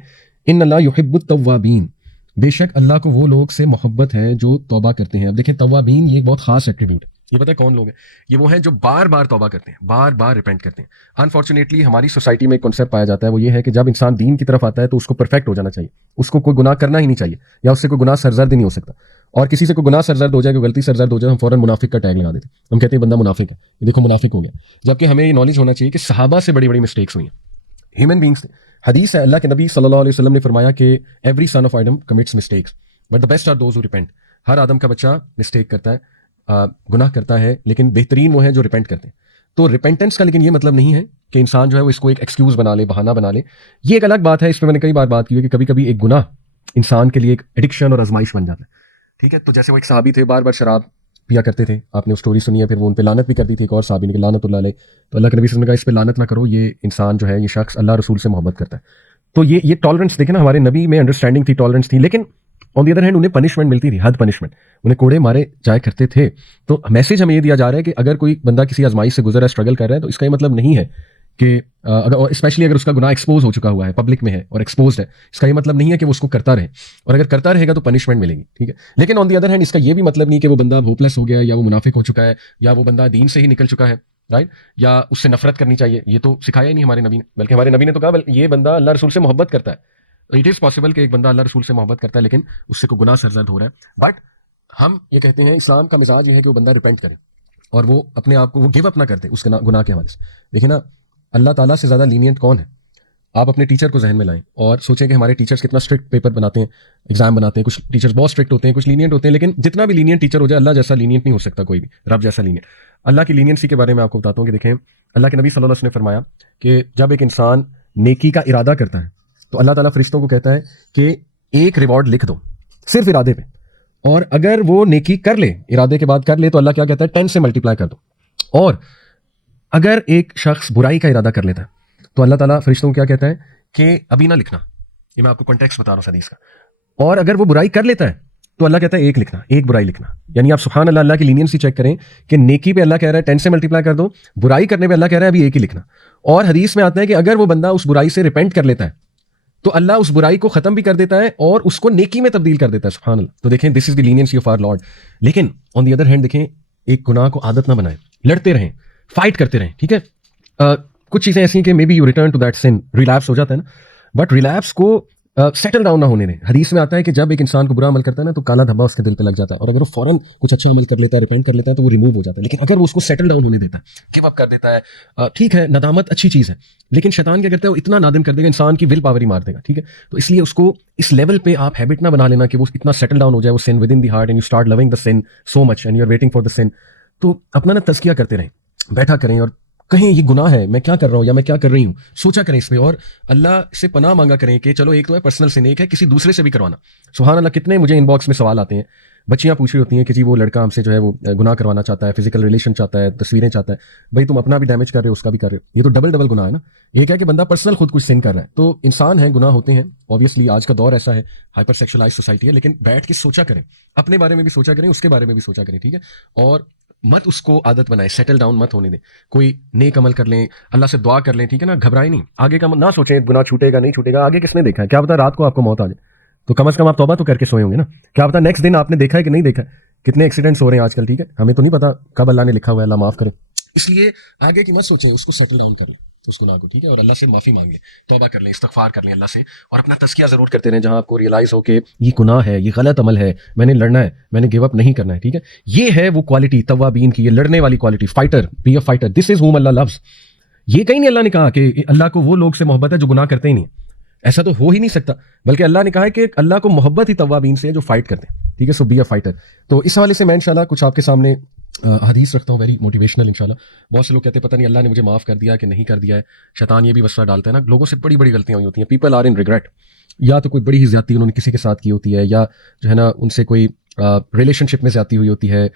इन्नल्लाह युहिब्बुत तव्वाबीन, बेशक अल्लाह को वो लोग से मोहब्बत है जो तौबा करते हैं। अब देखें तव्वाबीन ये एक बहुत खास एट्रीब्यूट है। ये पता है कौन लोग हैं? ये वो हैं जो बार बार तौबा करते हैं, बार बार रिपेंट करते हैं। अनफॉर्चुनेटली हमारी सोसाइटी में एक कॉन्सेप्ट पाया जाता है, वो ये है कि जब इंसान दीन की तरफ आता है तो उसको परफेक्ट हो जाना चाहिए, उसको कोई गुनाह करना ही नहीं चाहिए, या उससे कोई गुनाह सरजर्द ही नहीं हो सकता। और किसी से कोई गुनाह सरजर्द हो जाए, कोई गलती सरजर्द हो जाए, हम फौरन मुनाफिक का टैग लगा देते हैं, हम कहते हैं बंदा मुनाफिक है, देखो मुनाफिक हो गया। जबकि हमें ये नॉलेज होना चाहिए कि सहाबा से बड़ी बड़ी मिस्टेक्स हुई हैं, ह्यूमन बींग्स। हदीस है, अल्लाह के नबी सल्लल्लाहु अलैहि वसल्लम ने फरमाया कि every son of Adam commits mistakes but the best are those who repent. हर आदम का बच्चा मिस्टेक करता है, गुनाह करता है, लेकिन बेहतरीन वो है जो रिपेंट करते हैं। تو ریپینٹنس کا لیکن یہ مطلب نہیں ہے کہ انسان جو ہے وہ اس کو ایک ایکسکیوز بنا لے، بہانہ بنا لے. یہ ایک الگ بات ہے، اس پہ میں نے کئی بار بات کی ہے کہ کبھی کبھی ایک گناہ انسان کے لیے ایک ایڈکشن اور آزمائش بن جاتا ہے. ٹھیک ہے، تو جیسے وہ ایک صحابی تھے، بار بار شراب پیا کرتے تھے، آپ نے وہ اسٹوری سنی ہے، پھر وہ ان پہ لعنت بھی کر دی تھی ایک اور صحابی نے کہ لعنت اللہ علیہ. تو اللہ کے نبی صلی اللہ علیہ وسلم نے کہا اس پہ لعنت نہ کرو، یہ انسان جو ہے، یہ شخص اللہ رسول سے محبت کرتا ہے. تو یہ ٹالرنس دیکھیں نا، ہمارے نبی میں انڈرسٹینڈنگ تھی، ٹالرنس تھی، لیکن آن دی ادر ہینڈ انہیں پنشمنٹ ملتی تھی، حد پنشمنٹ، انہیں کوڑے مارے جایا کرتے تھے. تو میسج ہمیں یہ دیا جا رہا ہے کہ اگر کوئی بندہ کسی آزمائش سے گزر رہا ہے، اسٹرگل کر رہا ہے، تو اس کا یہ مطلب نہیں ہے کہ اسپیشلی اگر اس کا گناہ ایکسپوز ہو چکا ہوا ہے، پبلک میں ہے اور ایکسپوزڈ ہے، اس کا یہ مطلب نہیں ہے کہ وہ اس کو کرتا رہے، اور اگر کرتا رہے گا تو پنشمنٹ ملے گی. ٹھیک ہے، لیکن آن دی ادر ہینڈ اس کا یہ بھی مطلب نہیں کہ وہ بندہ ہوپلیس ہو گیا ہے، یا وہ منافق ہو چکا ہے، یا وہ بندہ دین سے ہی نکل چکا ہے، رائٹ، یا اس سے نفرت کرنی چاہیے. یہ تو سکھایا ہی نہیں ہمارے نبی نے، بلکہ ہمارے نبی نے تو کہا یہ بندہ اللہ رسول سے محبت کرتا ہے. اٹ از پاسبل کہ ایک بندہ اللہ رسول سے محبت کرتا ہے لیکن اس سے کوئی گناہ سرزد ہو رہا ہے. بٹ ہم یہ کہتے ہیں اسلام کا مزاج یہ ہے کہ وہ بندہ ریپینٹ کرے اور وہ اپنے آپ کو وہ گیو اپ نہ کرتے اس گناہ کے حوالے سے. دیکھیں نا، اللہ تعالیٰ سے زیادہ لینینٹ کون ہے؟ آپ اپنے ٹیچر کو ذہن میں لائیں اور سوچیں کہ ہمارے ٹیچرز کتنا اسٹرکٹ پیپر بناتے ہیں، ایگزام بناتے ہیں. کچھ ٹیچرز بہت اسٹرکٹ ہوتے ہیں، کچھ لینینٹ ہوتے ہیں، لیکن جتنا بھی لینینٹ ٹیچر ہو جائے، اللہ جیسا لینینٹ نہیں ہو سکتا کوئی بھی، رب جیسا لینینٹ. اللہ کی لینینسی کے بارے میں آپ کو بتاتا ہوں کہ دیکھیں، اللہ کے نبی صلی اللہ علیہ وسلم نے فرمایا کہ جب ایک انسان نیکی کا ارادہ کرتا ہے تو اللہ تعالیٰ فرشتوں کو کہتا ہے کہ ایک ریوارڈ لکھ دو صرف ارادے پہ، اور اگر وہ نیکی کر لے، ارادے کے بعد کر لے، تو اللہ کیا کہتا ہے 10 سے ملٹیپلائی کر دو. اور اگر ایک شخص برائی کا ارادہ کر لیتا ہے تو اللہ تعالیٰ فرشتوں کو کیا کہتا ہے کہ ابھی نہ لکھنا. یہ میں آپ کو کانٹیکسٹ بتا رہا ہوں حدیث کا. اور اگر وہ برائی کر لیتا ہے تو اللہ کہتا ہے ایک لکھنا، ایک برائی لکھنا. یعنی آپ سبحان اللہ، اللہ کی لینینسی چیک کریں کہ نیکی پہ اللہ کہہ رہا ہے 10 سے ملٹیپلائی کر دو، برائی کرنے پہ اللہ کہہ رہا ہے ابھی ایک ہی لکھنا. اور حدیث میں آتا ہے کہ اگر وہ بندہ اس برائی سے ریپینٹ کر لیتا ہے تو اللہ اس برائی کو ختم بھی کر دیتا ہے اور اس کو نیکی میں تبدیل کر دیتا ہے. سبحان اللہ. تو دیکھیں، دس از دی لینینسی آف آور لارڈ. لیکن آن دی ادر ہینڈ دیکھیں، ایک گناہ کو عادت نہ بنائیں، لڑتے رہیں، فائٹ کرتے رہیں. ٹھیک ہے، کچھ چیزیں ایسی ہیں کہ may be you return to that sin, relapse ہو جاتا ہے نا، بٹ ریلیپس کو سیٹل ڈاؤن نہ ہونے دیں. حدیث میں آتا ہے کہ جب ایک انسان کو برا عمل کرتا ہے نا تو کالا دھبا اس کے دل پہ لگ جاتا ہے، اور اگر وہ فوراً کچھ اچھا عمل کر لیتا ہے، ریپینٹ کر لیتا ہے، تو وہ ریموو ہو جاتا ہے. لیکن اگر وہ اس کو سیٹل ڈاؤن ہونے دیتا ہے، گیو اپ کر دیتا ہے، ٹھیک ہے، ندامت اچھی چیز ہے، لیکن شیطان کیا کرتا ہے، وہ اتنا نادم کر دے گا، انسان کی ول پاور ہی مار دے گا. ٹھیک ہے، تو اس لیے اس کو اس لیول پہ آپ ہیبٹ نہ بنا لینا کہ وہ اتنا سیٹل ڈاؤن ہو جائے، وہ sin with in the heart and you start loving the sin so much and you are waiting for the sin. تو اپنا نا تزکیہ کرتے رہیں، بیٹھا کریں اور کہیں یہ گناہ ہے، میں کیا کر رہا ہوں یا میں کیا کر رہی ہوں، سوچا کریں اس پہ، اور اللہ سے پناہ مانگا کریں کہ چلو ایک تو ہے پرسنل سن، ایک ہے کسی دوسرے سے بھی کروانا. سبحان اللہ، کتنے مجھے ان باکس میں سوال آتے ہیں، بچیاں پوچھ رہی ہوتی ہیں کہ جی وہ لڑکا ہم سے جو ہے وہ گناہ کروانا چاہتا ہے، فزیکل ریلیشن چاہتا ہے، تصویریں چاہتا ہے. بھائی تم اپنا بھی ڈیمیج کر رہے ہو، اس کا بھی کر رہے ہو، یہ تو ڈبل ڈبل گناہ ہے نا. ایک ہے کہ بندہ پرسنل خود کچھ سن کر رہا ہے، تو انسان ہے، گناہ ہوتے ہیں، اوبیسلی آج کا دور ایسا ہے، ہائپر سیکشولائز سوسائٹی ہے، لیکن بیٹھ کے سوچا کریں، اپنے بارے میں بھی سوچا کریں، اس کے بارے میں بھی سوچا کریں. ٹھیک ہے، اور مت اس کو عادت بنائیں، سیٹل ڈاؤن مت ہونے دیں. کوئی نیک عمل کر لیں، اللہ سے دعا کر لیں، ٹھیک ہے نا، گھبرائیں نہیں، آگے کا نہ سوچیں گناہ چھوٹے گا نہیں چھوٹے گا، آگے کس نے دیکھا ہے، کیا پتا رات کو آپ کو موت آ جائے، تو کم از کم آپ توبہ تو کر کے سوئے ہوں گے نا. کیا پتا نیکسٹ دن آپ نے دیکھا ہے کہ نہیں دیکھا ہے، کتنے ایکسیڈنٹس ہو رہے ہیں آج کل. ٹھیک ہے، ہمیں تو نہیں پتا کب اللہ نے لکھا ہوا ہے، اللہ معاف کرے. اس لیے آگے کی مت سوچیں، اس کو سیٹل ڈاؤن کر لیں اس گناہ کو. ٹھیک ہے، اور اللہ سے معافی مانگ لیں، توبہ کر لیں، استغفار کر لیں اللہ سے، اور اپنا تزکیہ ضرور کرتے رہیں جہاں آپ کو ریئلائز ہو کہ یہ گناہ ہے، یہ غلط عمل ہے، میں نے لڑنا ہے، میں نے گیو اپ نہیں کرنا ہے. ٹھیک ہے، یہ ہے وہ کوالٹی توابین کی، یہ لڑنے والی quality, fighter, be a fighter, this is whom اللہ لوز. یہ کہیں نہیں اللہ نے کہا کہ اللہ کو وہ لوگ سے محبت ہے جو گناہ کرتے ہی نہیں، ایسا تو ہو ہی نہیں سکتا، بلکہ اللہ نے کہا ہے کہ اللہ کو محبت ہی توابین سے ہے جو فائٹ کرتے ہیں. ٹھیک ہے، سو بی اے فائٹر. تو اس حوالے سے میں انشاءاللہ کچھ آپ کے سامنے حدیث رکھتا ہوں، ویری موٹیویشنل انشاءاللہ. بہت سے لوگ کہتے ہیں پتہ نہیں اللہ نے مجھے معاف کر دیا کہ نہیں کر دیا ہے. شیطان یہ بھی وسوسہ ڈالتا ہے نا، لوگوں سے بڑی بڑی غلطیاں ہوئی ہوتی ہیں، پیپل آر ان ریگریٹ، یا تو کوئی بڑی ہی زیادتی انہوں نے کسی کے ساتھ کی ہوتی ہے، یا جو ہے نا ان سے کوئی ریلیشن شپ میں زیادتی ہوئی ہوتی ہے،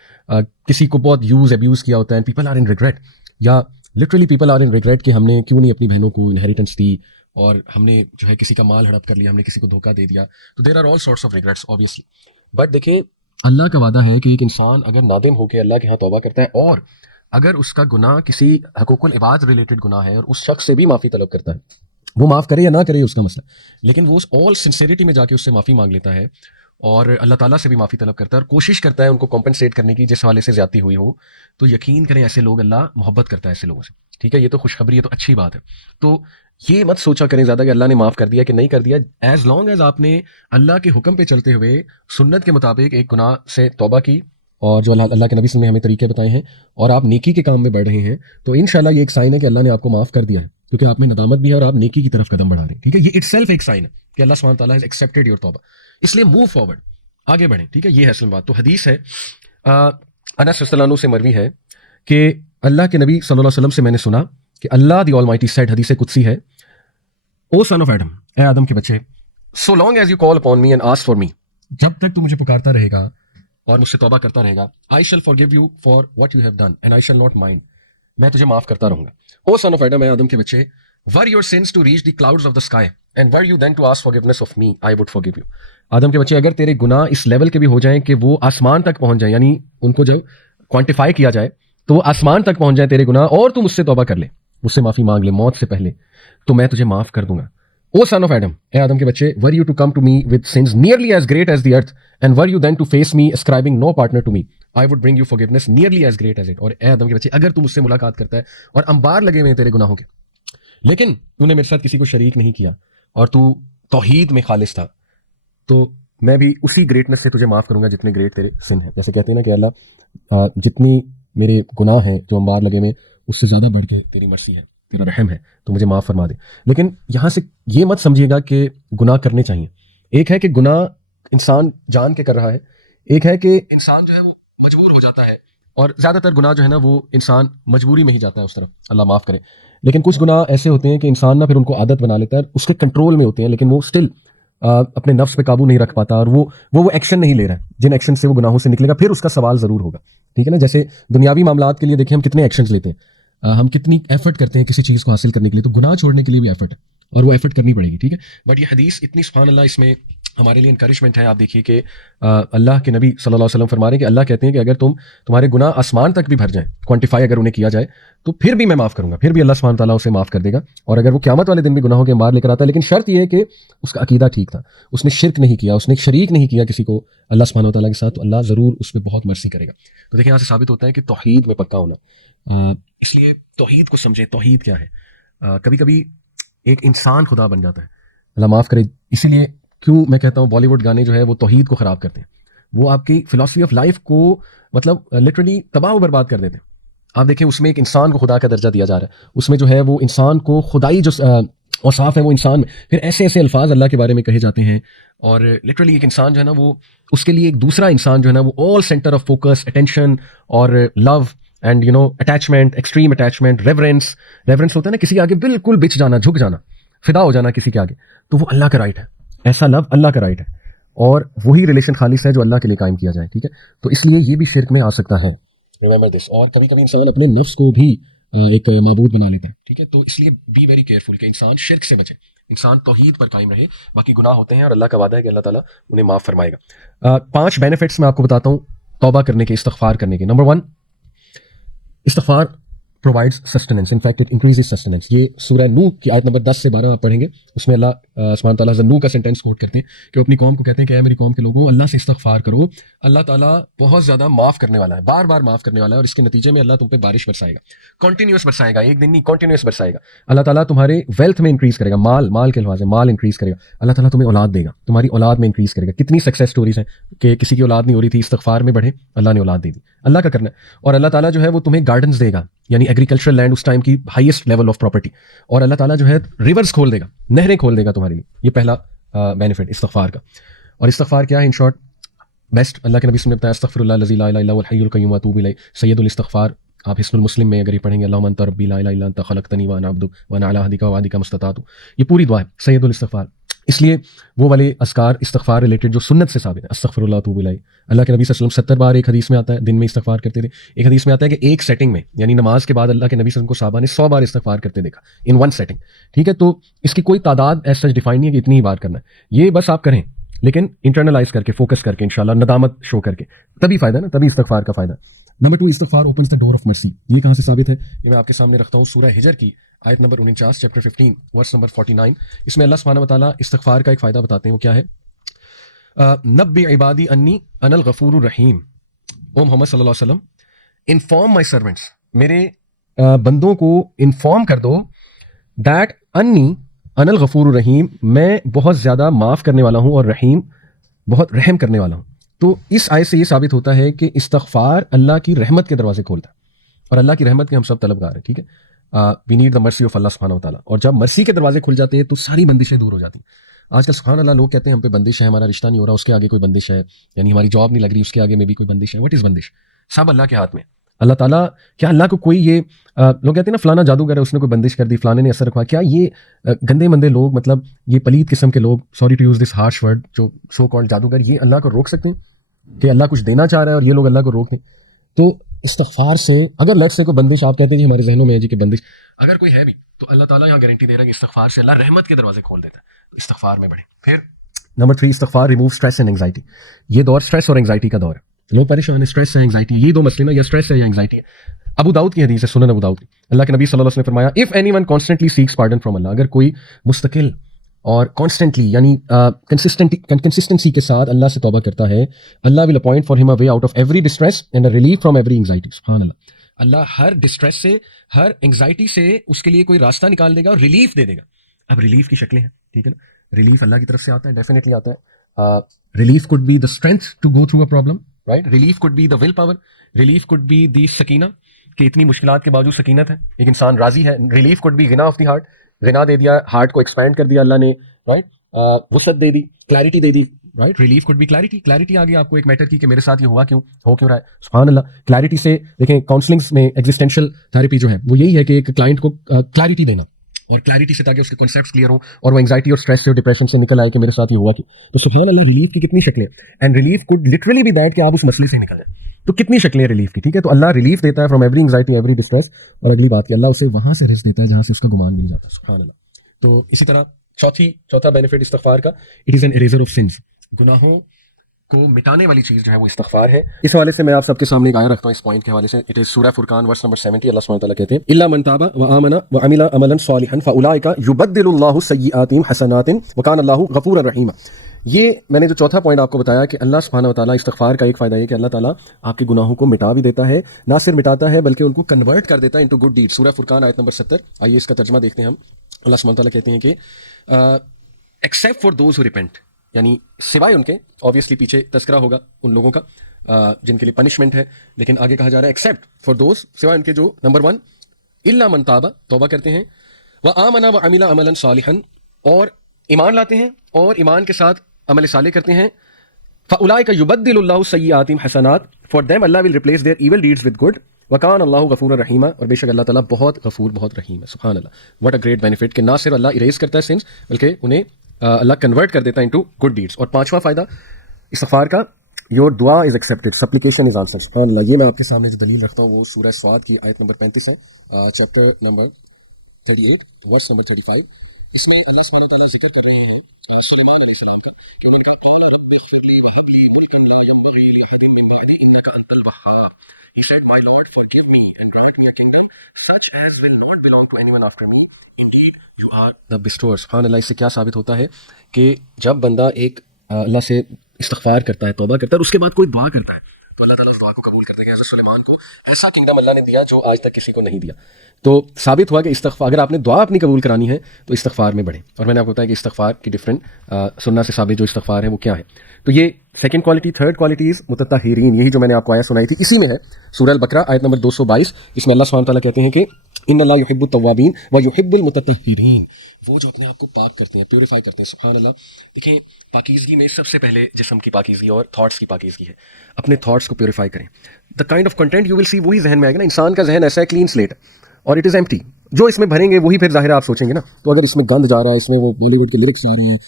کسی کو بہت ابیوز کیا ہوتا ہے، پیپل آر ان ریگریٹ، یا literally people are in regret کہ ہم نے کیوں نہیں اپنی بہنوں کو انہیریٹنس دی، اور ہم نے جو ہے کسی کا مال ہڑپ کر لیا، ہم نے کسی کو دھوکہ دے دیا. تو there are all sorts of regrets obviously. But دیکھیں، اللہ کا وعدہ ہے کہ ایک انسان اگر نادم ہو کے اللہ کے ہاں توبہ کرتا ہے، اور اگر اس کا گناہ کسی حقوق العباد ریلیٹڈ گناہ ہے اور اس شخص سے بھی معافی طلب کرتا ہے، وہ معاف کرے یا نہ کرے اس کا مسئلہ، لیکن وہ آل سنسیریٹی میں جا کے اس سے معافی مانگ لیتا ہے اور اللہ تعالیٰ سے بھی معافی طلب کرتا ہے اور کوشش کرتا ہے ان کو کمپنسیٹ کرنے کی جس حوالے سے زیادتی ہوئی ہو، تو یقین کریں ایسے لوگ اللہ محبت کرتا ہے ایسے لوگوں سے. ٹھیک ہے، یہ تو خوشخبری ہے، تو اچھی بات ہے. تو یہ مت سوچا کریں زیادہ کہ اللہ نے معاف کر دیا کہ نہیں کر دیا. ایز لانگ ایز آپ نے اللہ کے حکم پہ چلتے ہوئے سنت کے مطابق ایک گناہ سے توبہ کی، اور جو اللہ کے نبی صلی اللہ علیہ وسلم نے ہمیں طریقے بتائے ہیں، اور آپ نیکی کے کام میں بڑھ رہے ہیں، تو انشاءاللہ یہ ایک سائن ہے کہ اللہ نے آپ کو معاف کر دیا ہے، کیونکہ آپ میں ندامت بھی ہے اور آپ نیکی کی طرف قدم بڑھا رہے ہیں. ٹھیک ہے، یہ اٹ سیلف ایک سائن ہے کہ اللہ سبحانہ تعالیٰ ہیز ایکسیپٹڈ یور توبہ. اس لیے موو فارورڈ، آگے بڑھیں. ٹھیک ہے، یہ ہے اصل بات. تو حدیث ہے انس رضی اللہ عنہ سے مروی ہے کہ اللہ کے نبی صلی اللہ علیہ وسلم سے میں نے سنا کہ اللہ دی آلمائٹی سیڈ، حدیث قدسی ہے، او سن آف ایڈم، اے آدم کے بچے، so long as you call upon me and ask for me, جب تک تو مجھے پکارتا رہے گا اور مجھ سے توبہ کرتا رہے گا، I shall forgive you for what you have done and I shall not mind, میں تجھے معاف کرتا رہوں گا. او سن آف ایڈم، اے آدم کے بچے، were your sins to reach the clouds of the sky and were you then to ask forgiveness of me I would forgive you. آدم کے بچے، اگر تیرے گناہ اس لیول کے بھی ہو جائیں کہ وہ آسمان تک پہنچ جائیں، یعنی ان کو جب کوانٹیفائی کیا جائے تو وہ آسمان تک پہنچ جائیں تیرے گناہ، اور تو مجھ سے توبہ کر لے، مجھ سے معافی مانگ لے موت سے پہلے، تو میں تجھے معاف کر دوں گا. او سن آف ایڈم، اے آدم کے بچے، were you to come to me with sins nearly as great as the earth and were you then to face me ascribing no partner to me I would bring you forgiveness nearly as great as it. اور اے آدم کے بچے، اگر تو مجھ سے ملاقات کرتا ہے اور انبار لگے ہوئے ہیں تیرے گناہوں کے، لیکن تو نے میرے ساتھ کسی کو شریک نہیں کیا اور تو توحید میں خالص تھا، تو میں بھی اسی گریٹنس سے تجھے معاف کروں گا جتنے گریٹ تیرے سن ہیں. جیسے کہتے ہیں نا کہ اللہ جتنی میرے گناہ ہیں جو انبار لگے ہوئے، اس سے زیادہ بڑھ کے تیری مرسی ہے، تیرا رحم ہے، تو مجھے معاف فرما دے. لیکن یہاں سے یہ مت سمجھیے گا کہ گناہ کرنے چاہیے. ایک ہے کہ گناہ انسان جان کے کر رہا ہے، ایک ہے کہ انسان جو ہے وہ مجبور ہو جاتا ہے، اور زیادہ تر گناہ جو ہے نا وہ انسان مجبوری میں ہی جاتا ہے اس طرف، اللہ معاف کرے. لیکن کچھ گناہ ایسے ہوتے ہیں کہ انسان پھر ان کو عادت بنا لیتا ہے، اس کے کنٹرول میں ہوتے ہیں، لیکن وہ اسٹل اپنے نفس پہ قابو نہیں رکھ پاتا، اور وہ ایکشن نہیں لے رہا ہے جن ایکشن سے وہ گناہوں سے نکلے گا. پھر اس کا سوال ضرور ہوگا، ٹھیک ہے نا. جیسے دنیاوی معاملات کے لیے دیکھیں ہم کتنے ایکشنز لیتے ہیں، ہم کتنی ایفرٹ کرتے ہیں کسی چیز کو حاصل کرنے کے لیے، تو گناہ چھوڑنے کے لیے بھی ایفرٹ ہے، اور وہ ایفرٹ کرنی پڑے گی، ٹھیک ہے. بٹ یہ حدیث اتنی سبحان اللہ اس میں ہمارے لیے انکریجمنٹ ہے. آپ دیکھیے کہ اللہ کے نبی صلی اللہ علیہ وسلم فرما رہے ہیں کہ اللہ کہتے ہیں کہ اگر تمہارے گناہ آسمان تک بھی بھر جائیں، کوانٹیفائی اگر انہیں کیا جائے، تو پھر بھی میں معاف کروں گا، پھر بھی اللہ سبحانہ تعالیٰ اسے معاف کر دے گا. اور اگر وہ قیامت والے دن بھی گناہوں کے انبار لے کر آتا ہے، لیکن شرط یہ ہے کہ اس کا عقیدہ ٹھیک تھا، اس نے شرک نہیں کیا، اس نے شریک نہیں کیا کسی کو اللہ سبحانہ تعالیٰ کے ساتھ، تو اللہ ضرور اس پہ بہت مرسی کرے گا. تو دیکھیں یہاں سے ثابت ہوتا ہے کہ توحید میں پکا ہونا. اس لیے توحید کو سمجھے، توحید کیا ہے. کبھی کبھی ایک انسان خدا بن جاتا ہے، اللہ معاف کرے. اسی لیے کیوں میں کہتا ہوں بالی ووڈ گانے جو ہے وہ توحید کو خراب کرتے ہیں، وہ آپ کی فلاسفی آف لائف کو مطلب لٹرلی تباہ و برباد کر دیتے ہیں. آپ دیکھیں اس میں ایک انسان کو خدا کا درجہ دیا جا رہا ہے، اس میں جو ہے وہ انسان کو خدائی جو اوصاف ہیں وہ انسان میں، پھر ایسے ایسے الفاظ اللہ کے بارے میں کہے جاتے ہیں، اور لٹرلی ایک انسان جو ہے نا وہ اس کے لیے ایک دوسرا انسان جو ہے نا وہ all centre of focus, attention اور love and attachment, extreme attachment, reverence ہوتا ہے نا، کسی آگے بالکل بچ جانا، جھک جانا، فدا ہو جانا کسی کے آگے، تو وہ اللہ کا رائٹ ہے. ایسا لو اللہ کا رائٹ ہے، اور وہی ریلیشن خالص ہے جو اللہ کے لیے قائم کیا جائے، ٹھیک ہے. تو اس لیے یہ بھی شرک میں آ سکتا ہے، ریممبر دس. اور کبھی کبھی انسان اپنے نفس کو بھی ایک معبود بنا لیتا ہے، ٹھیک ہے. تو اس لیے بی ویری کیئرفل کہ انسان شرک سے بچے، انسان توحید پر قائم رہے. باقی گناہ ہوتے ہیں اور اللہ کا وعدہ ہے کہ اللہ تعالیٰ انہیں معاف فرمائے گا. 5 بینیفٹس میں آپ کو بتاتا ہوں توبہ کرنے کے، استغفار کرنے کے. نمبر 1، استغفار provides sustenance. In fact, it increases sustenance. یہ سورہ نوح کی آیت نمبر 10 سے 12 آپ پڑھیں گے، اس میں اللہ سبحانہ تعالیٰ نوح کا سینٹینس کوٹ کرتے ہیں کہ وہ اپنی قوم کو کہتے ہیں کہ اے میری قوم کے لوگوں، اللہ سے استغفار کرو، اللہ تعالیٰ بہت زیادہ معاف کرنے والا ہے، بار بار معاف کرنے والا ہے، اور اس کے نتیجے میں اللہ تم پہ بارش برسائے گا، کنٹینیوس برسائے گا، ایک دن نہیں، کنٹینیوس برسائے گا. اللہ تعالیٰ تمہارے ویلتھ میں انکریز کرے گا، مال کے الفاظ ہے، مال انکریز کرے گا. اللہ تعالیٰ تمہیں اولاد دے گا، تمہاری اولاد میں انکریز کرے گا. کتنی سکسیس سٹوریز ہیں کہ کسی کی اولاد نہیں ہو رہی تھی، استغفار میں بڑھے، اللہ نے اولاد دے دی. اللہ کا کرنا ہے. اور اللہ تعالیٰ جو ہے وہ تمہیں گارڈنز دے گا، یعنی ایگریکلچرل لینڈ اس ٹائم کی ہائیسٹ لیول آف پراپرٹی. اور اللہ تعالیٰ جو ہے ریورز کھول دے گا، نہریں کھول دے گا تمہارے لیے. یہ پہلا بینیفٹ استغفار کا. اور استغفار کیا ہے ان شارٹ؟ بیسٹ اللہ کے نبی سے بتایا استغفر اللہ الذی لا الہ الا هو الحی القیوم واتوب الیہ، سید الاستغفار. آپ حسن المسلم میں اگر یہ پڑھیں گے اللہم انت ربی لا الہ الا انت خلقتنی وانا عبدک وانا علی عہدک ووعدک ما استطعت، یہ پوری دعا ہے سید الاستغفار. اس لیے وہ والے اذکار استغفار ریلیٹڈ جو سنت سے ثابت ہے، استغفر اللہ واتوب الیہ. اللہ کے نبی صلی اللہ علیہ وسلم 70 بار ایک حدیث میں آتا ہے دن میں استغفار کرتے تھے. ایک حدیث میں آتا ہے کہ ایک سیٹنگ میں، یعنی نماز کے بعد اللہ کے نبی صلی اللہ علیہ وسلم کو صحابہ نے 100 بار استغفار کرتے دیکھا ان ون سیٹنگ، ٹھیک ہے. تو اس کی کوئی تعداد ایز سچ ڈیفائن نہیں ہے کہ اتنی ہی بار کرنا ہے، یہ بس آپ کریں، لیکن انٹرنلائز کر کے، فوکس کر کے، انشاءاللہ ندامت شو کر کے، تبھی فائدہ نا، تبھی استغفار کا فائدہ. نمبر 2، استغفار اوپنز دا ڈور آف مرسی. یہ کہاں سے ثابت ہے؟ یہ میں آپ کے سامنے رکھتا ہوں سورہ ہجر کی آیت نمبر 49، چیپٹر 15 ورس نمبر 49. اس میں اللہ سبحانہ وتعالیٰ استغفار کا ایک فائدہ بتاتے ہیں، وہ کیا ہے؟ نبی عبادی انی انا الغفور الرحیم. او محمد صلی اللہ علیہ وسلم، انفارم مائی سرونٹس، میرے بندوں کو انفارم کر دو، دیٹ انی انا الغفور الرحیم، میں بہت زیادہ معاف کرنے والا ہوں، اور رحیم، بہت رحم کرنے والا ہوں. تو اس آیت سے یہ ثابت ہوتا ہے کہ استغفار اللہ کی رحمت کے دروازے کھولتا ہے، اور اللہ کی رحمت کے ہم سب طلبگار ہیں، ٹھیک ہے. We need the mercy of اللہ سبحانہ و تعالیٰ. اور جب مرسی کے دروازے کھل جاتے ہیں تو ساری بندشیں دور ہو جاتی ہیں. آج کل سبحان اللہ لوگ کہتے ہیں ہم پہ بندش ہے، ہمارا رشتہ نہیں ہو رہا، اس کے آگے کوئی بندش ہے، یعنی ہماری جاب نہیں لگ رہی، اس کے آگے میں بھی کوئی بندش ہے. وٹ از بندش؟ سب اللہ کے ہاتھ میں. اللہ ताला, क्या अल्लाह को कोई ये लोग कहते हैं ना फलाना जादूगर है, उसने कोई बंदिश कर दी, फलाने ने असर रखवा, क्या ये गंदे मंदे लोग, मतलब ये पलीद किस्म के लोग, sorry to use this harsh word, जो सो कॉल्ड जादूगर, ये अल्लाह को रोक सकते हैं कि अल्लाह कुछ देना चाह रहा है और ये लोग अल्लाह को रोक दें? तो इस्तगफार से अगर लट से कोई बंदिश, आप कहते हैं कि हमारे जहनों में है जी कि बंदिश अगर कोई है भी, तो अल्लाह ताला यहाँ गारंटी दे रहा है कि इस्तगफार से अल्लाह रहमत के दरवाजे खोल देता है। तो इस्तगफार में बढ़े। फिर नंबर 3, इस्तगफार रिमूव स्ट्रेस एंड एंग्जाइटी। ये दौर स्ट्रेस और एंग्जाइटी का दौर है, लोग परेशान है, स्ट्रेस है, एंग्जाइटी, ये दो मसले ना, या स्ट्रेस है या एंग्जाइटी है। अबू दाऊद की हदीस है, सुनन अबू दाऊद की, अल्लाह के नबी सल्लल्लाहु अलैहि वसल्लम ने फरमाया, if anyone constantly seeks pardon from Allah, अगर कोई मुस्तकिल और कॉन्स्टेंटली यानी कंसिस्टेंसी के साथ अल्लाह से तौबा करता है, Allah will appoint for him a way out of every distress and a relief from every anxiety. सुभान अल्लाह, अल्लाह हर डिस्ट्रेस से, हर एंग्जाइटी से उसके लिए कोई रास्ता निकाल देगा और रिलीफ दे देगा। अब रिलीफ की शक्लें हैं, ठीक है ना, रिलीफ अल्लाह की तरफ से आता है, डेफिनेटली आता है। Relief could be the strength to go through a problem, right, relief could be the will power, relief could be the सकीना, कि इतनी मुश्किलात के बावजूद सकीनत है, एक इंसान राजी है। रिलीफ कुड बी गिना ऑफ द हार्ट, गिना दे दिया, हार्ट को एक्सपैंड कर दिया अल्लाह ने, राइट, वसअत दे दी, क्लैरिटी दे दी, right, relief could be clarity, clarity आ गई आपको एक मैटर की कि मेरे साथ ये हुआ क्यों, हो क्यों रहा है, सुभान अल्लाह। क्लैरिटी से देखें, काउंसलिंग्स में एग्जिस्टेंशियल थेरेपी जो है वो यही है कि एक क्लाइंट को क्लैरिटी देना, और क्लैरिटी से ताकि उसके कॉन्सेप्ट्स क्लियर हो और वो एंग्जाइटी और स्ट्रेस से और डिप्रेशन से निकल आए कि मेरे साथ ये हुआ क्यों। तो सुभान अल्लाह, रिलीफ की कितनी शक्लें, and relief could literally be that कि आप उस मसले से निकल जाए। तो कितनी शक्लें रिलीफ की, ठीक है। तो अल्लाह रिलीफ देता है from every anxiety, every distress, और अगली बात कि अल्लाह उसे वहां से रिस्क देता है जहां से उसका गुमान भी नहीं जाता। सुभान अल्लाह। तो इसी तरह चौथा बेनिफिट इस्तगफार का, it is an eraser of since, गुनाहों को मिटाने वाली चीज जो है वो इस्तगफार है। इस हवाले से मैं आप सबके सामने एक आया रखता हूँ इस पॉइंट के हवाले से। इट इज सूरह फुरकान वर्स नंबर 70, अल्लाह सुब्हानहू व तआला कहते हैं, इल्ला मन ताबा व आमना व अमिला अमलन सालिहन फउलाइका युबद्दिलुल्लाहु सय्यिआतिहिम हसनातिन व कान अल्लाहु गफूरर रहीमा। ये मैंने जो चौथा पॉइंट आपको बताया कि अल्लाह सुब्हानहू व तआला, इस्तगफार का एक फ़ायदा है कि अल्लाह ताला आपके गुनाहों को मिटा भी देता है, ना सिर्फ मिटाता है बल्कि उनको कन्वर्ट कर देता है इनटू गुड डीड। सूरह फुरकान आयत नंबर 70, आइए इसका तर्जुमा देखते हैं हम। अल्लाह सुब्हानहू व तआला कहते हैं कि except for those who repent, यानी सिवाय उनके, ऑब्वियसली पीछे तस्करा होगा उन लोगों का जिनके लिए पनिशमेंट है, लेकिन आगे कहा जा रहा है एक्सेप्ट फॉर दोज, सिवाय उनके जो नंबर 1 इल्ला मन ताबा, तौबा करते हैं, व आमना व अमिला अमलन सालिहन, और ईमान लाते हैं और ईमान के साथ अमल साले करते हैं, फउलाइका युबद्दिलुल्लाहु सय्यिआतिहिम हसनात, for them Allah will replace their evil deeds with good, व कान अल्लाहु गफूरर रहीमा, और बेशक अल्लाह ताला बहुत गफूर बहुत रहीम है। सुभान अल्लाह, व्हाट अ ग्रेट बेनिफिट कि ना सिर्फ अल्लाह इरेज करता है सिंस, बल्कि उन्हें अल्लाह कन्वर्ट कर देता है इनटू गुड डीड्स। और पांचवा फायदा इस्तगफार का, योर दुआ इज एक्सेप्टेड, सप्लिकेशन इज आंसर्ड। सुभान अल्लाह, ये मैं आपके सामने जो दलील रखता हूँ वो सूरह स्वाद की आयत नंबर 35 है, चैप्टर नंबर 38 वर्स नंबर 35। इसमें अल्लाह सुब्हानहू व तआला जिक्र कर रहे हैं सुलेमान अलैहिस्सलाम के, कि उनका He said, my Lord, forgive me and grant me a kingdom such as will not belong to anyone after me. Indeed, you are the bestower. सुभान अल्लाह, इससे क्या साबित होता है कि जब बंदा एक अल्लाह से इस्तगफार करता है, तौबा करता है, और उसके बाद कोई दुआ करता है, तो अल्लाह ताला उस दुआ को कबूल करता है। कि हज़रत सुलेमान को ऐसा किंगडम अल्लाह ने दिया जो आज तक किसी को नहीं दिया। तो साबित हुआ कि इस्तगफार, अगर आपने दुआ अपनी कबूल करानी है तो इस्तगफार में बढ़े। और मैंने आपको बताया कि इस्तगफार की डिफरेंट सुन्ना से साबित जो इस्तगफार है वो क्या है। तो ये second quality. Third quality is मुतत्तहिरीन, यही जो मैंने आपको आयत सुनाई थी इसी में है, सूरह अल बकरा आयत नंबर 222। इसमें अल्लाह सुब्हानहू व तआला कहते हैं कि इन्नल्लाह युहिब्बुत तव्वाबीन व युहिब्बुल मुतत्तहिरीन, वो जो अपने आप को पाक करते हैं, प्यूरिफाई करते हैं। सुभान अल्लाह, देखिए पाकीज़गी में सबसे पहले जिस्म की पाकीज़गी और थॉट्स की पाकीज़गी है। अपने थॉट्स को प्यूरिफाई करें। The kind of content you will see, वही जहन में आएगा ना। इंसान का जहन ऐसा है क्लीन स्लेट, और इट इज़ एम्प्टी, जो इसमें भरेंगे वही फिर ज़ाहिर आप सोचेंगे ना। तो अगर इसमें गंद जा रहा है, इसमें वो बॉलीवुड के लिरिक्स आ रहे हैं,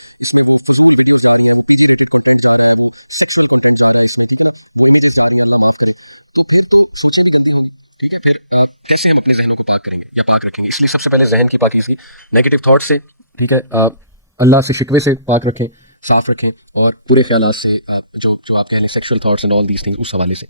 कैसे हम अपने जहनों को पाक करेंगे या पाक रखेंगे। इसलिए सबसे पहले जहन की पाकीज़गी नेगेटिव थॉट से, ठीक है, अल्लाह से शिकवे से पाक रखें, साफ रखें, और बुरे ख्यालात से, जो जो आप कह लें sexual thoughts and all these things, उस हवाले से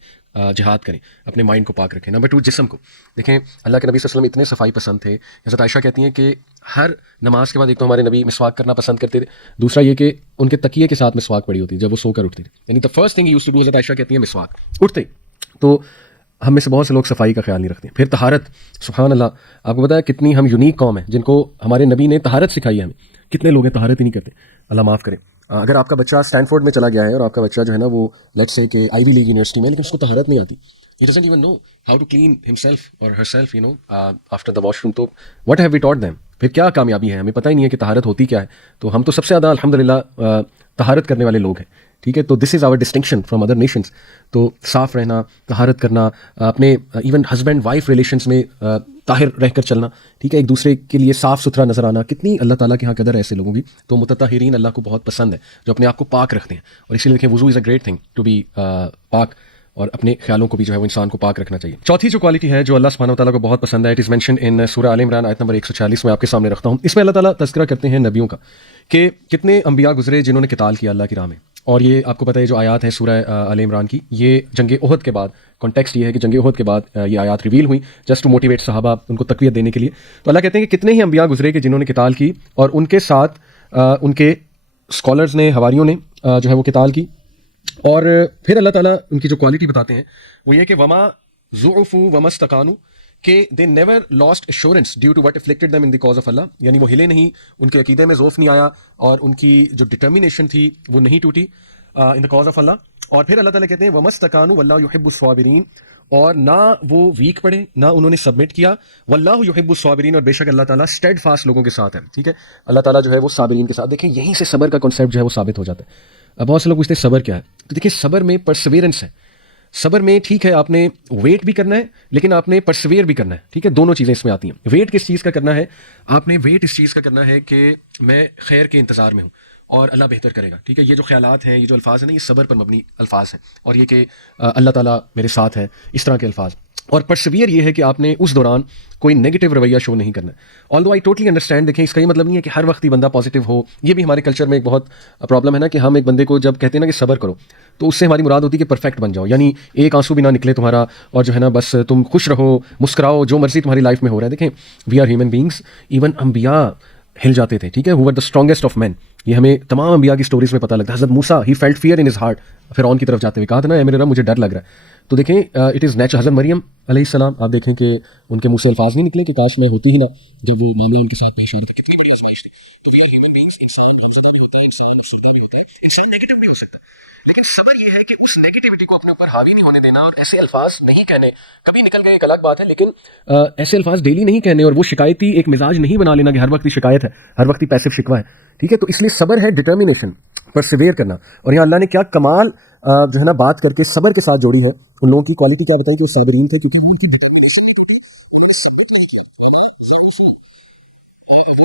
जिहाद करें, अपने माइंड को पाक रखें। नंबर 2, जिस्म को देखें। अल्लाह के नबी सल्लल्लाहु अलैहि वसल्लम इतने सफाई पसंद थे, हज़रत आयशा कहती हैं कि हर नमाज के बाद एक तो हमारे नबी मिसवाक करना पसंद करते थे, दूसरा ये कि उनके तकिए के साथ मिसवाक पड़ी होती जब वो सोकर उठते थे, यानी the first thing he used to do, Hazrat Aisha कहती है मिसवाक उठते। तो हम में से बहुत से लोग सफाई का ख्याल नहीं रखते। फिर तहारत, सुभान अल्लाह, आपको पता है कितनी हम यूनिक कौम है जिनको हमारे नबी ने तहारत सिखाई है हमें। कितने लोग हैं तहारत ही नहीं करते, अल्लाह माफ़ करे। अगर आपका बच्चा स्टैनफोर्ड में चला गया है और आपका बच्चा जो है ना वो लेट्स से कि आईवी लीग यूनिवर्सिटी में, लेकिन उसको तहारत नहीं आती, he doesn't even know how to clean himself और herself, you know, after the washroom, तो what have we taught them? फिर क्या कामयाबी है? हमें पता ही नहीं है कि तहारत होती क्या है। तो हम तो सबसे ज़्यादा अल्हम्दुलिल्लाह तहारत करने वाले लोग हैं, ٹھیک ہے. تو دس از آور ڈسٹنکشن فرام ادر نیشنس. تو صاف رہنا, طہارت کرنا, اپنے ایون ہسبینڈ وائف ریلیشنس میں طاہر رہ کر چلنا, ٹھیک ہے, ایک دوسرے کے لیے صاف ستھرا نظر آنا, کتنی اللہ تعالیٰ کے یہاں قدر ہے ایسے لوگوں کی. تو متطہرین اللہ کو بہت پسند ہے, جو اپنے آپ کو پاک رکھتے ہیں. اور اسی لیے دیکھیں وضو is a great thing to be پاک, اور اپنے خیالوں کو بھی جو ہے وہ انسان کو پاک رکھنا چاہیے. چوتھی جو کوالٹی ہے جو اللہ سبحانہ و تعالیٰ کو بہت پسند ہے, اٹ از مینشن ان سورہ آل عمران آیت نمبر 146 میں آپ کے سامنے رکھتا ہوں. اس میں اللہ تعالیٰ تذکرہ کرتے ہیں نبیوں کا کہ کتنے انبیاء گزرے جنہوں نے قتال کیا اللہ کی راہ میں. اور یہ آپ کو پتہ ہے جو آیات ہیں سورہ آل عمران کی, یہ جنگ احد کے بعد, کانٹیکسٹ یہ ہے کہ جنگ احد کے بعد یہ آیات ریویل ہوئی جسٹ ٹو موٹیویٹ صحابہ, ان کو تقویت دینے کے لیے. تو اللہ کہتے ہیں کہ کتنے ہی انبیاء گزرے کہ جنہوں نے قتال کی, اور ان کے ساتھ ان کے اسکالرز نے, حواریوں نے جو ہے وہ قتال کی. اور پھر اللہ تعالیٰ ان کی جو کوالٹی بتاتے ہیں وہ یہ کہ وما ضعفوا وما استقانوا, کہ they never lost assurance due to what afflicted them in the cause of Allah, یعنی وہ ہلے نہیں, ان کے عقیدے میں ضعف نہیں آیا, اور ان کی جو ڈٹرمینیشن تھی وہ نہیں ٹوٹی ان دی کاز آف اللہ. اور پھر اللہ تعالیٰ کہتے ہیں وما استقانوا واللہ یحب الصابرین, اور نہ وہ ویک پڑے, نہ انہوں نے سبمٹ کیا, واللہ یحب الصابرین, اور بے شک اللہ تعالیٰ اسٹیڈ فاسٹ لوگوں کے ساتھ ہے. ٹھیک ہے, اللہ تعالیٰ جو ہے وہ صابرین کے ساتھ. دیکھیں یہیں سے صبر کا کنسیپٹ جو ہے وہ ثابت ہو جاتا ہے. اب بہت سے لوگ پوچھتے ہیں صبر کیا ہے, تو دیکھیں صبر میں پرسویرنس ہے. صبر میں ٹھیک ہے آپ نے ویٹ بھی کرنا ہے, لیکن آپ نے پرسویئر بھی کرنا ہے. ٹھیک ہے, دونوں چیزیں اس میں آتی ہیں. ویٹ کس چیز کا کرنا ہے, آپ نے ویٹ اس چیز کا کرنا ہے کہ میں خیر کے انتظار میں ہوں اور اللہ بہتر کرے گا. ٹھیک ہے, یہ جو خیالات ہیں, یہ جو الفاظ ہیں نا, یہ صبر پر مبنی الفاظ ہیں, اور یہ کہ اللہ تعالیٰ میرے ساتھ ہے, اس طرح کے الفاظ. اور پرسویئر یہ ہے کہ آپ نے اس دوران کوئی نیگیٹو رویہ شو نہیں کرنا ہے. آلدو آئی ٹوٹلی انڈرسٹینڈ, دیکھیں اس کا یہ مطلب نہیں ہے کہ ہر وقت ہی بندہ پازیٹیو ہو. یہ بھی ہمارے کلچر میں ایک بہت پرابلم ہے نا, کہ ہم ایک بندے کو جب کہتے ہیں نا کہ صبر کرو, تو اس سے ہماری مراد ہوتی ہے کہ پرفیکٹ بن جاؤ, یعنی ایک آنسو بھی نہ نکلے تمہارا, اور جو ہے نا بس تم خوش رہو, مسکراؤ, جو مرضی تمہاری لائف میں ہو رہا ہے. دیکھیں we are human beings, even انبیاء ہل جاتے تھے. ٹھیک ہے, ہو ور دا اسٹرانگیسٹ آف مین, یہ ہمیں تمام انبیاء کی سٹوریز میں پتہ لگتا ہے. حضرت موسیٰ he felt fear in his heart, فرعون کی طرف جاتے ہوئے کہا تھا نا اے میرے رب مجھے ڈر لگ رہا ہے. تو دیکھیں اٹ از نیچر. حضرت مریم علیہ السلام, آپ دیکھیں کہ ان کے منہ سے الفاظ نہیں نکلے کہ کاش میں ہوتی ہی نا, جب وہ معاملہ ان کے ساتھ پیش ہو رہی تھی. کتنی بڑی آزمائش تھی. تو وی آر ہیومن بینگس, انسان غمزدہ بھی ہوتا ہے, انسان افسردہ بھی ہوتا ہے, انسان نیگیٹو بھی ہو سکتا ہے, لیکن صبر یہ ہے کہ اس نیگیٹیوٹی کو اپنے اوپر حاوی نہیں ہونے دینا, اور ایسے الفاظ نہیں کہنے. کبھی نکل گئے ایک الگ بات ہے, لیکن ایسے الفاظ ڈیلی نہیں کہنے, اور وہ شکایتی ایک مزاج نہیں بنا لینا کہ ہر وقت ہی شکایت ہے, ہر وقت ہی پیسو شکوہ ہے. ٹھیک ہے, تو اس لیے صبر ہے ڈٹرمینیشن, پرسیویئر کرنا. اور یہاں اللہ نے کیا کمال جو ہے نا بات کر کے صبر کے ساتھ جوڑی ہے. ان لوگوں کی کوالٹی کیا بتائی جو صابرین تھے, کیونکہ وہ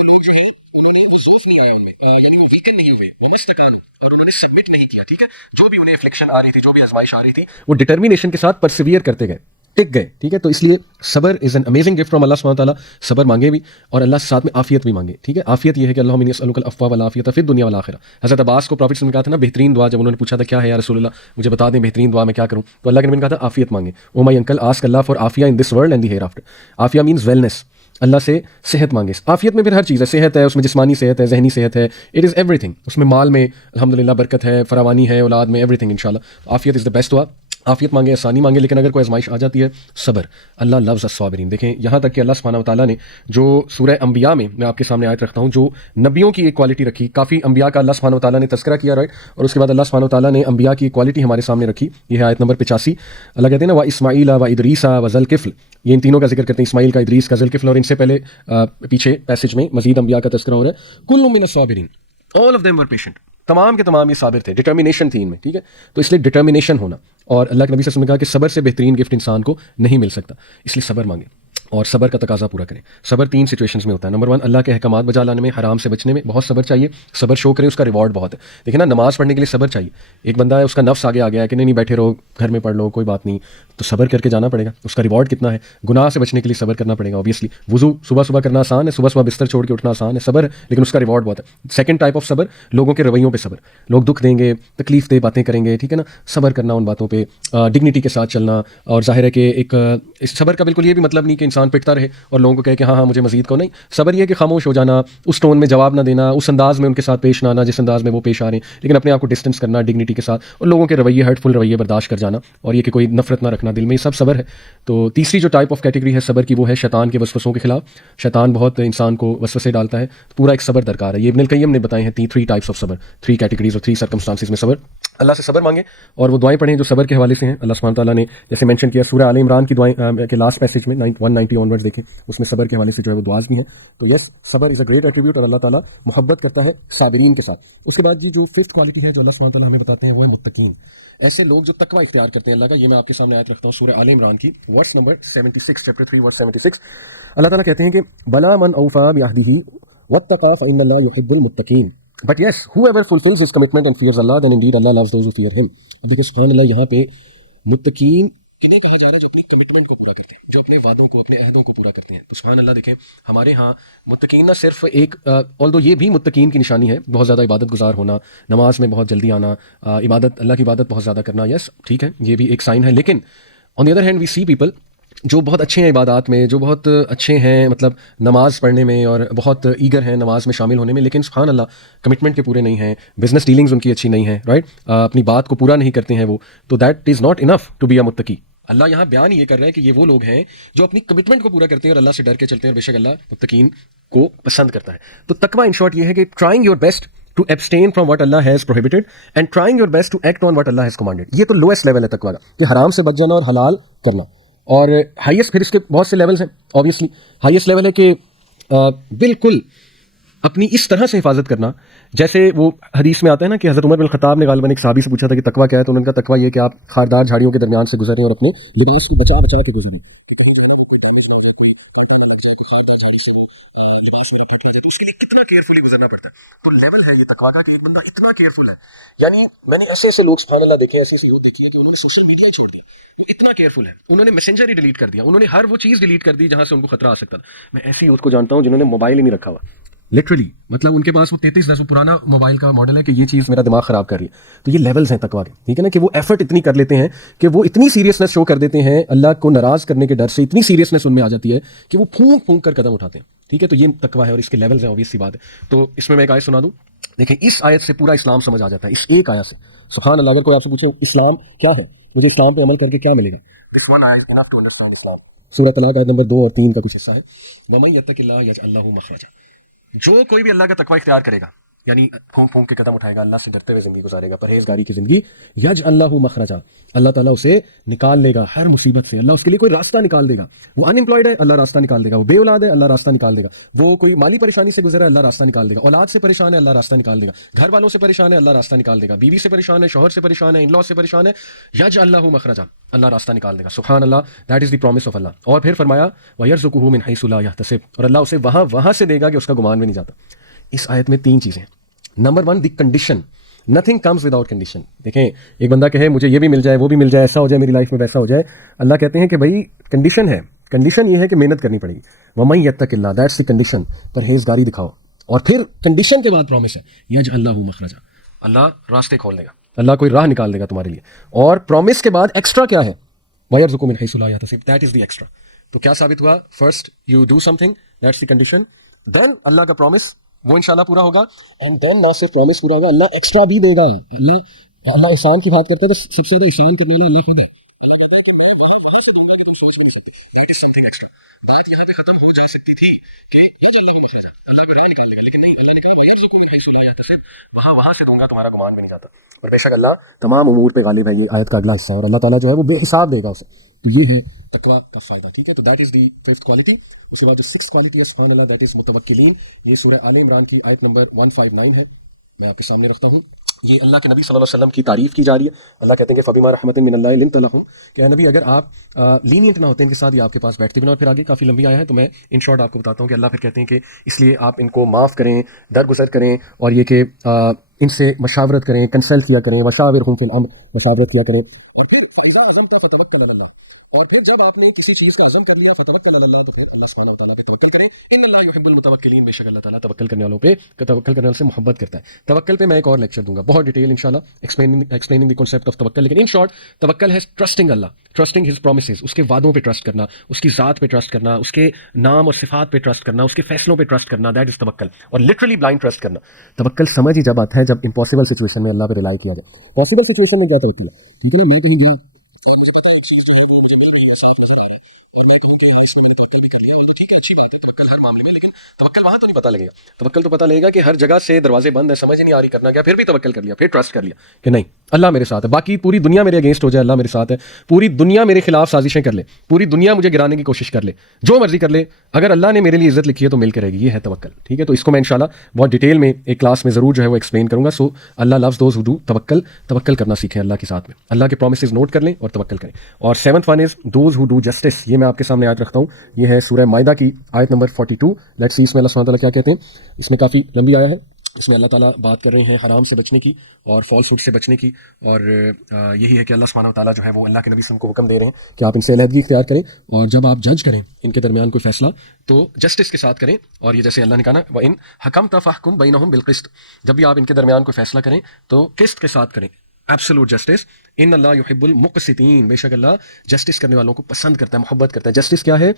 لوگ جو ہیں انہوں نے ضعف نہیں آیا ان میں, یعنی وہ ویکن نہیں ہوئے, وہ مستقان, اور انہوں نے سبمٹ نہیں کیا. ٹھیک ہے, جو بھی انہیں افلیکشن آ رہی تھی, جو بھی آزمائش آ رہی تھی, وہ ڈٹرمینیشن کے ساتھ پرسیویئر کرتے گئے, ٹک گئے. ٹھیک ہے, تو اس لیے صبر is an amazing gift from Allah سبحانہ تعالیٰ. صبر مانگے بھی, اور اللہ سے ساتھ میں عافیت بھی مانگے. ٹھیک ہے, عافیت یہ ہے کہ اللہم انی اسألک العفو والعافیۃ فی الدنیا والآخرہ. حضرت عباس کو پروفیٹ نے کہا تھا نا بہترین دعا, جب انہوں نے پوچھا تھا کیا ہے یا رسول اللہ مجھے بتا دیں بہترین دعا میں کیا کروں, تو اللہ کے نبی نے کہا تھا عافیت مانگے. Oh my uncle ask Allah for عافیہ in this world and the ہیئر آفٹر. عافیہ مینز ویلنس, اللہ سے صحت مانگے. عافیت میں پھر ہر چیز ہے, صحت ہے, اس میں جسمانی صحت ہے, ذہنی صحت ہے, اٹ از ایوری تھنگ. اس میں مال میں الحمدللہ برکت ہے, فراوانی ہے, اولاد میں, ایوری تھنگ انشاءاللہ. عافیت از دا بیسٹ دعا. عافیت مانگے, آسانی مانگے, لیکن اگر کوئی آزمائش آ جاتی ہے صبر. اللہ لفظ الصابرین. دیکھیں یہاں تک کہ اللہ سبحانہ و تعالیٰ نے جو سورہ انبیاء میں آپ کے سامنے آیت رکھتا ہوں, جو نبیوں کی ایک کوالٹی رکھی, کافی انبیاء کا اللہ سبحانہ و تعالیٰ نے تذکرہ کیا, رائٹ, اور اس کے بعد اللہ سبحانہ و تعالیٰ نے انبیاء کی کوالٹی ہمارے سامنے رکھی. یہ ہے آیت نمبر 85. اللہ کہتے ہیں نا واسماعیل وادریس وذوالکفل, یہ ان تینوں کا ذکر کرتے ہیں, اسماعیل کا, ادریس کا, ذوالکفل, اور ان سے پہلے پیچھے پیسج میں مزید انبیاء کا تذکرہ ہو رہا ہے. کل من الصابرین, all of them were patient, تمام کے تمام یہ صابر تھے, ڈٹرمینیشن تھی ان میں. ٹھیک ہے, تو اس لیے ڈٹرمینیشن ہونا, اور اللہ کے نبی صلی اللہ علیہ وسلم نے کہا کہ صبر سے بہترین گفٹ انسان کو نہیں مل سکتا, اس لیے صبر مانگے اور صبر کا تقاضا پورا کریں. صبر 3 سچویشنز میں ہوتا ہے. نمبر 1 اللہ کے احکامات بجا لانے میں, حرام سے بچنے میں بہت صبر چاہیے. صبر شو کریں, اس کا ریوارڈ بہت ہے. دیکھیں نا نماز پڑھنے کے لیے صبر چاہیے. ایک بندہ ہے اس کا نفس آگے آ گیا ہے کہ نہیں بیٹھے رہو, گھر میں پڑھ لو, کوئی بات نہیں, تو صبر کر کے جانا پڑے گا. اس کا ریوارڈ کتنا ہے. گناہ سے بچنے کے لیے صبر کرنا پڑے گا. اوبیسلی وضو صبح صبح کرنا آسان ہے, صبح صبح بستر چھوڑ کے اٹھنا آسان ہے, صبر ہے, لیکن اس کا ریوارڈ بہت ہے. سیکنڈ ٹائپ آف صبر, لوگوں کے رویوں پہ صبر. لوگ دکھ دیں گے, تکلیف دہ باتیں کریں گے, ٹھیک ہے نا, صبر کرنا ان باتوں پہ, ڈگنیٹی کے ساتھ چلنا. اور ظاہر ہے کہ ایک اس صبر کا بالکل یہ بھی مطلب نہیں کہ انسان پٹتا رہے اور لوگوں کو کہے کہ ہاں ہاں مجھے مزید کو, نہیں. صبر یہ کہ خاموش ہو جانا, اس ٹون میں جواب نہ دینا, اس انداز میں ان کے ساتھ پیش نہ آنا جس انداز میں وہ پیش آ رہے ہیں, لیکن اپنے آپ کو ڈسٹینس کرنا ڈگنیٹی کے ساتھ, اور لوگوں کے رویے ہرٹ فل رویے برداشت کر جانا, اور یہ کہ کوئی نفرت نہ رکھنا. रखना दिल में, ये सब सब्र है। तो तीसरी जो टाइप ऑफ कैटेगरी है सब्र की वो है शैतान के वसवसों के खिलाफ। शैतान बहुत इंसान को वसवसे डालता है, तो पूरा एक सब्र दरकार है। ये इब्नुल क़य्यिम ने बताए हैं थ्री टाइप्स ऑफ सब्र, थ्री कैटेगरीज और थ्री सर्कमस्टांसिस में सब्र। अल्लाह से सब्र मांगे और वो दुआएं पढ़ें जो सब्र के हवाले से हैं। अल्लाह सुब्हानहू तआला ने जैसे मेंशन किया सूरह आल इमरान की दुआएं के लास्ट पैसेज में 190 ऑनवर्ड्स देखें, उसमें सब्र के हवाले से जो है वो दुआज भी हैं। तो यस, सब्र इज़ अ ग्रेट एट्रीब्यूट और अल्लाह ताला मोहब्बत करता है साबिरीन के साथ। उसके बाद जी जो फिफ्थ क्वालिटी है जो अल्लाह सुब्हानहू तआला हमें बताते हैं वो है मुत्तकीन। ऐसे लोग जो तकवा इख्तियार करते हैं अल्लाह का। ये मैं आपके सामने आयत रखता हूँ सूरह आल इमरान की वर्स नंबर 76, चैप्टर 3 वर्स 76। अल्लाह ताला कहते हैं कि बला मन औफा बिअहदिही वत्तका फइन्नल्लाह युहिब्बुल मुत्तकीन। But yes, whoever fulfills his commitment and fears Allah, then indeed Allah loves those who fear him. Because सुभान अल्लाह, यहाँ पे मुत्तकीन इन्हें कहा जा रहा है जो अपनी कमिटमेंट को पूरा करते हैं, जो अपने वादों को, अपने अहदों को पूरा करते हैं। तो सुभान अल्लाह, देखें हमारे यहाँ मुत्तकीन ना सिर्फ एक ऑल्दो ये भी मुत्तकीन की निशानी है, बहुत ज़्यादा इबादत गुजार होना, नमाज में बहुत जल्दी आना, इबादत अल्लाह की इबादत बहुत ज़्यादा करना, यस ठीक है, ये भी एक साइन है। लेकिन on the other hand we see people जो बहुत अच्छे हैं इबादत में, जो बहुत अच्छे हैं मतलब नमाज़ पढ़ने में और बहुत ईगर हैं नमाज में शामिल होने में, लेकिन सुभान अल्लाह कमिटमेंट के पूरे नहीं हैं, बिजनेस डीलिंग्स उनकी अच्छी नहीं है, राइट, अपनी बात को पूरा नहीं करते हैं वो, तो that is not enough to be a मुत्तकी। अल्लाह यहाँ बयान ये कर रहा है कि ये वो लोग हैं जो अपनी कमिटमेंट को पूरा करते हैं और अल्लाह से डर के चलते हैं, और बेशक अल्लाह मुत्तकीन को पसंद करता है। तो तकवा इन शॉर्ट ये है कि trying your best to abstain from what Allah has prohibited and trying your best to act on what Allah has commanded. ये तो लोएस्ट लेवल है तकवा का, कि हराम से बच जाना और हलाल करना। और हाईएस्ट, फिर इसके बहुत से लेवल्स हैं ऑब्वियसली। हाईएस्ट लेवल है कि बिल्कुल अपनी इस तरह से हिफाजत करना, जैसे वो हदीस में आता है ना कि हज़रत उमर बिन ख़त्ताब ने गालिबन एक सहाबी से पूछा था कि तकवा क्या है, तो उन्होंने कहा तकवा ये कि आप खारदार झाड़ियों के दरमियान से गुजरें और अपने लिबास को बचा बचा के गुजरें। तो उसके लिए कितना केयरफुली गुजरना पड़ता है। तो लेवल है ये तकवा का कि एक बंदा इतना केयरफुल है। यानी मैंने ऐसे ऐसे लोग सुभान अल्लाह देखे, ऐसी ऐसी यूथ देखी है कि उन्होंने सोशल मीडिया छोड़ दिया, वो इतना केयरफुल है, उन्होंने मैसेंजर ही डिलीट कर दिया, उन्होंने हर वो चीज़ डिलीट कर दी जहां से उनको खतरा आ सकता था। मैं ऐसी यूथ को जानता हूं जिन्होंने मोबाइल ही नहीं रखा हुआ, लिटरली, मतलब उनके पास वो 3310 पुराना मोबाइल का मॉडल है कि ये चीज़ मेरा दिमाग ख़राब कर रही है। तो ये लेवल्स हैं तकवा के, ठीक है ना, कि वो एफर्ट इतनी कर लेते हैं कि वो इतनी सीरियसनेस शो कर देते हैं, अल्लाह को नाराज़ करने के डर से इतनी सीरियसनेस उनमें आ जाती है कि वो फूंक फूंक कर कदम उठाते हैं। ठीक है, तो ये तकवा है और इसके लेवल्स हैं, ऑब्वियस सी बात है। तो इसमें मैं एक आयत सुना दूं, देखिए इस आयत से पूरा इस्लाम समझ आ जाता है, इस एक आयत से। सुभान अल्लाह, अगर कोई आपसे पूछे इस्लाम क्या है, मुझे इस्लाम पे अमल करके क्या मिलेगा, दिस वन आयत इनफ टू अंडरस्टैंड इस्लाम। सूरह तलाक आयत नंबर 2 और 3 का कुछ हिस्सा है, वमन यत्तकिल्लाह यजअल लहू मखरजा। जो कोई भी अल्लाह का तकवा इख्तियार करेगा, यानी फूंक फूंक के कदम उठाएगा, अल्लाह से डरते हुए जिंदगी गुजारेगा, परहेजगारी की जिंदगी, यजअल लहू मखरजा, अल्लाह ताला उसे निकाल लेगा हर मुसीबत से, अल्लाह उसके लिए कोई रास्ता निकाल देगा। वो अनएम्प्लॉयड है, अल्लाह रास्ता निकाल देगा। वो बेऔलाद है, अल्लाह रास्ता निकाल देगा। वो कोई माली परेशानी से गुजरा है, अल्लाह रास्ता निकाल देगा। औलाद से परेशान है, अल्लाह रास्ता निकाल देगा। घर वालों से परेशान है, अल्लाह रास्ता निकाल देगा। बीवी से परेशान है, शौहर से परेशान है, इन लॉ से परेशान है, यजअल लहू मखरजा, अल्लाह रास्ता निकाल देगा। सुभान अल्लाह, that is the promise of Allah. और फिर फरमाया वयरज़ुकुहु मिन हैसु ला यहतसिब, और अल्लाह उसे वहां से देगा कि उसका गुमान भी नहीं जाता। इस आयत में 3 चीजें। Number 1, the condition, nothing comes without condition. देखें, एक बंदा कहे मुझे ये भी मिल जाए, वो भी मिल जाए, ऐसा हो जाए मेरी लाइफ में, वैसा हो जाए, अल्लाह कहते हैं कि भाई कंडीशन है, कंडीशन ये है कि मेहनत करनी पड़ेगी। वमन यत्तकिल्लाह, दैट्स द कंडीशन, परहेजगारी दिखाओ। और फिर कंडीशन के बाद प्रॉमिस है यजअल लहू मखरजा, अल्लाह रास्ते खोल देगा, अल्लाह कोई राह निकाल देगा तुम्हारे लिए। और प्रॉमिस के बाद एक्स्ट्रा क्या है, वयरज़ुकु मिन हैसु ला यहतसिब, दैट इज द एक्स्ट्रा। तो क्या साबित हुआ, first you do something, that's the condition, then अल्लाह का प्रॉमिस वो इंशाल्लाह पूरा होगा, एंड देन ना सिर्फ प्रॉमिस पूरा होगा, अल्लाह एक्स्ट्रा भी देगा। अल्लाह एहसान की बात करता है तो सबसे ज्यादा एहसान करने वाला अल्लाह खुद है। अल्लाह कहता है कि मैं वहां से दूंगा कि तुम सोच नहीं सकते, दैट इज समथिंग एक्स्ट्रा। बात यहाँ पे खत्म हो जा सकती थी कि अल्लाह का राह निकाल देगा, लेकिन नहीं, अल्लाह ने कहा वयरज़ुकु मिन हैसु ला यहतसिब, वहां से दूंगा तुम्हारा गुमान भी नहीं जाता। और बेशक अल्लाह तमाम उमूर पे गालिब है, ये आयत का अगला हिस्सा है, और अल्लाह ताला जो है वो बेहिसाब देगा उसे। तो ये है तकवा का फायदा, ठीक है। तो that is the 5th quality. उसके बाद जो 6th क्वालिटी है सुभान अल्लाह, दैट इज मुतवक्किलीन। ये सूरह आल इमरान की आयत नंबर 159 है, मैं आपके सामने रखता हूँ। ये अल्लाह के नबी सल्लल्लाहु अलैहि वसल्लम की तारीफ की जा रही है। अल्लाह कहते हैं कि फबिमा रहमतिन मिनल्लाहि लिन्त लहुम, कि नबी अगर आप लीनियंट ना होते इनके साथ, ये आपके पास बैठते भी ना। और फिर आगे काफ़ी लंबी आया है, तो मैं इन शॉर्ट आपको बताता हूँ कि अल्लाह फिर कहते हैं कि इसलिए आप इनको माफ़ करें, दरगुजर करें, और ये कि इनसे मशावरत करें, कंसल्ट किया करें, वशाविरहुम फिल अम्र, मशावरत किया करें। और फिर फइज़ा अज़मता फतवक्कल अलल्लाह, और फिर जब आपने किसी चीज़ का अज़म कर लिया, फतवक्कल अलल्लाह, तो फिर अल्लाह सुब्हानहू व तआला पे तवक्कल करें। इन्नल्लाह युहिब्बुल मुतवक्किलीन, बेशक अल्लाह ताला तवक्कल करने वालों पे, तवक्कल करने वालों से मोहब्बत करता है। तवक्कल पे मैं एक और लेक्चर दूंगा बहुत डिटेल इंशाल्लाह, एक्सप्लेनिंग द कांसेप्ट ऑफ तवक्कल। लेकिन इन शॉर्ट, तवक्कल है ट्रस्टिंग अल्लाह, ट्रस्टिंग हिज प्रॉमिसेस, उसके वादों पे ट्रस्ट करना, उसकी ज़ात पे ट्रस्ट करना, उसके नाम और सिफात पे ट्रस्ट करना, उसके फैसलों पे ट्रस्ट करना, दैट इज तवक्कल। और लिटरली ब्लाइंड ट्रस्ट करना। तवक्कल समझ ही जब आता है जब इम्पॉसिबल सिचुएशन में अल्लाह पे रिलाई किया जाए। पॉसिबल सिचुएशन में क्या तवक्कल है, ठीक है ना, मैं कहीं गया है, अच्छी बात है तवक्कल हर मामले में, लेकिन तवक्कल वहां तो नहीं पता लगेगा। तवक्कल तो पता लगेगा कि हर जगह से दरवाजे बंद है, समझ ही नहीं आ रही करना क्या, फिर भी तवक्कल कर लिया, फिर ट्रस्ट कर लिया कि नहीं अल्लाह मेरे साथ है, बाकी पूरी दुनिया मेरे अगेंस्ट हो जाए अल्लाह मेरे साथ है, पूरी दुनिया मेरे खिलाफ साजिशें कर ले, पूरी दुनिया मुझे गिराने की कोशिश कर ले, जो मर्जी कर ले, अगर अल्लाह ने मेरे लिए इज्जत लिखी है तो मिलकर रहेगी। ये है तवक्कल, ठीक है। तो इसको मैं इंशाल्लाह बहुत डिटेल में एक क्लास में जरूर जो है वो एक्सप्लेन करूंगा। सो अल्लाह लव्स दोज हु डू तवक्कल, तवक्कल करना सीखें अल्लाह के साथ में, अल्लाह के प्रोमिसेस नोट कर लें और तवक्कल करें। और seventh one is those who do justice, ये मैं आपके सामने आयत रखता हूँ, ये है सूरह माइदा की आयत नंबर 42। लेट्स सी इसमें अल्लाह सुब्हानहू व तआला क्या कहते हैं। इसमें काफ़ी लंबी आया है, इसमें अल्लाह ताला बात कर रहे हैं हराम से बचने की और फॉल्सहुड से बचने की, और यही है कि अल्लाह सुब्हानहू व तआला जो है वो अल्लाह के नबी से हमको हुक्म दे रहे हैं कि आप इनसे अलहदगी इख्तियार करें, और जब आप जज करें इनके दरमियान कोई फैसला तो जस्टिस के साथ करें। और ये जैसे अल्लाह ने कहा ना, व इन हकमत फहकुम बैनहुम बिलक़िस्त, जब भी आप इनके दरमियान कोई फैसला करें तो किस्त के साथ करें, एब्सोल्यूट जस्टिस। इन अल्लाह युहिब्बुल मुक़सितीन, बेशक अल्लाह जस्टिस करने वालों को पसंद करता है, मोहब्बत करता है। जस्टिस क्या है?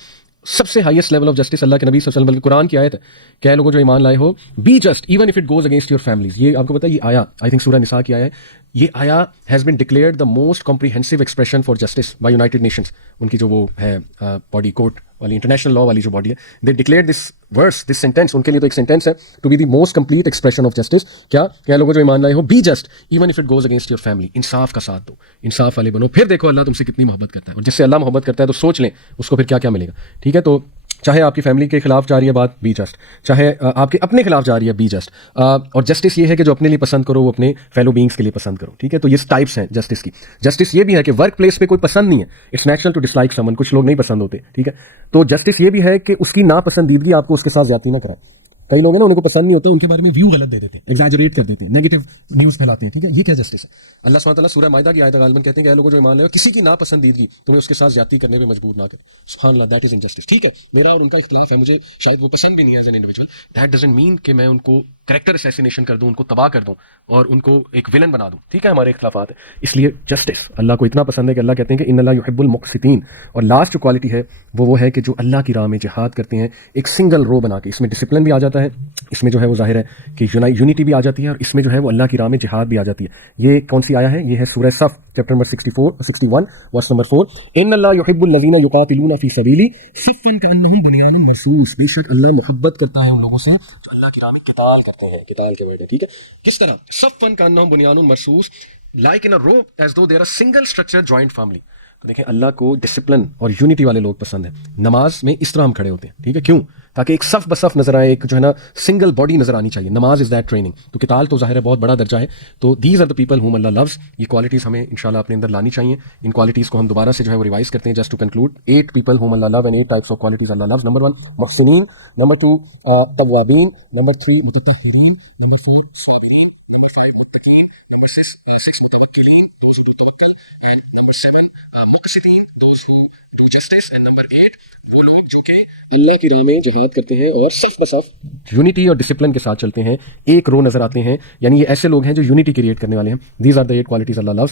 सबसे हाईएस्ट लेवल ऑफ जस्टिस अल्लाह के नबी सल्लल्लाहु अलैहि वसल्लम, कुरान की आयत है, क्या लोगों जो ईमान लाए हो, be just even if it goes against your families. ये आपको पता है, ये आया आई थिंक सूरह निसा की आया है, ये आया has been declared the most comprehensive expression for justice by United Nations. उनकी जो वो है बॉडी, कोर्ट वाली, इंटरनेशनल लॉ वाली जो बॉडी है, they declare this verse, this sentence, उनके लिए तो एक सेंटेंस है, to be the most complete expression of justice. क्या लोगों जो ईमान लाए हो, be just even if it goes against your family, इंसाफ का साथ दो, इंसाफ वाले बनो, फिर देखो अल्लाह तुमसे कितनी मोहब्बत करता है। और जिससे अल्लाह मोहब्बत करता है तो सोच लें उसको फिर क्या क्या मिलेगा, ठीक है। तो चाहे आपकी फैमिली के खिलाफ जा रही है बात, बी जस्ट, चाहे आपके अपने खिलाफ जा रही है, बी जस्ट। और जस्टिस ये है कि जो अपने लिए पसंद करो वो अपने फेलो बींग्स के लिए पसंद करो, ठीक है। तो ये टाइप्स हैं जस्टिस की। जस्टिस ये भी है कि वर्क प्लेस पे कोई पसंद नहीं है, it's natural to dislike someone, कुछ लोग नहीं पसंद होते, ठीक है। तो जस्टिस ये भी है कि उसकी नापसंदीदगी आपको उसके साथ ज्यादती ना कराए। कई लोग हैं ना, उनको पसंद नहीं होता, उनके बारे में व्यू गलत दे देते हैं, एग्जैजरेट कर देते हैं, नेगेटिव न्यूज़ फैलाते हैं, ठीक है। ये क्या जस्टिस है? अल्लाह सुब्हानहू व तआला सूरह माइदा की आयत गालिबन कहते हैं कि लोगों जो ईमान लाए हो, किसी की नापसंदीदगी तुम्हें उसके साथ ज्यादती करने में मजबूर ना करे। सुभान अल्लाह, दैट इज इनजस्टिस, ठीक है। मेरा और उनका इख्तिलाफ है, मुझे शायद वो पसंद भी नहीं है as an individual, that doesn't mean कि मैं उनको कैरेक्टर असैसिनेशन कर दूं, उनको तबाह कर दूं और उनको एक विलन बना दूं, ठीक है। हमारे इख्तिलाफात है, इसलिए जस्टिस अल्लाह को इतना पसंद है कि अल्लाह कहते हैं कि इन अल्लाह युहिब्बुल मुक़सितीन। और लास्ट जो क्वालिटी है वो है कि जो अल्लाह की राह में जिहाद करते हैं एक सिंगल रो बना के, इसमें डिसिप्लिन भी आ जाता है, इसमें जो है वो जाहिर है कि यूनिटी भी आ जाती है, और इसमें जो है वो अल्लाह की राह में जिहाद भी आ जाती है। ये कौन सी आया है? ये है सूरह सफ चैप्टर नंबर 61 वर्स नंबर 4, इन अल्लाह युहिब्बुल लज़ीना युक़ातिलूना फ़ी सबीली सफ़्फ़न कअन्नहुम बुनियानुन मरसूस, बेशक अल्लाह मोहब्बत करता है उन लोगों से जो अल्लाह की राह में किताल करते हैं। किताल के वर्ड है, ठीक है। किस तरह? सफ़्फ़न कअन्नहुम बुनियानुन मरसूस, like in a row as though there are single structure joint family. तो देखें, अल्लाह को डिसिप्लिन और यूनिटी वाले लोग पसंद है। नमाज में इस तरह हम खड़े होते हैं, ठीक है। क्यों? ताकि एक सफ बसफ नजर आए, एक जो है ना सिंगल बॉडी नजर आनी चाहिए। नमाज इज दैट ट्रेनिंग। तो किताल तो जाहिर है बहुत बड़ा दर्जा है। तो these are the people whom Allah loves. ये क्वालिटीज हमें इंशाल्लाह अपने अंदर लानी चाहिए। इन क्वालिटीज को हम दोबारा से जो है वो रिवाइज करते हैं। Just to conclude, 8 people whom Allah love and 8 types of qualities Allah loves. Number 1 मुहसिनीन, नंबर 2 तव्वाबीन, नंबर 3 मुततहिरीन, नंबर 4 स्वाबीन, नंबर 5 मुत्तकीन, नंबर 6 मुतवक्किलीन, those who do tawakkul, and number 7 मुक़सितीन, those who do justice, and number 8 वो लोग जो कि अल्लाह की राह में जिहाद करते हैं और सफ बसफ यूनिटी और डिसिप्लिन के साथ चलते हैं, एक रो नजर आते हैं। यानी ये ऐसे लोग हैं जो यूनिटी क्रिएट करने वाले हैं। These are the 8 qualities Allah loves.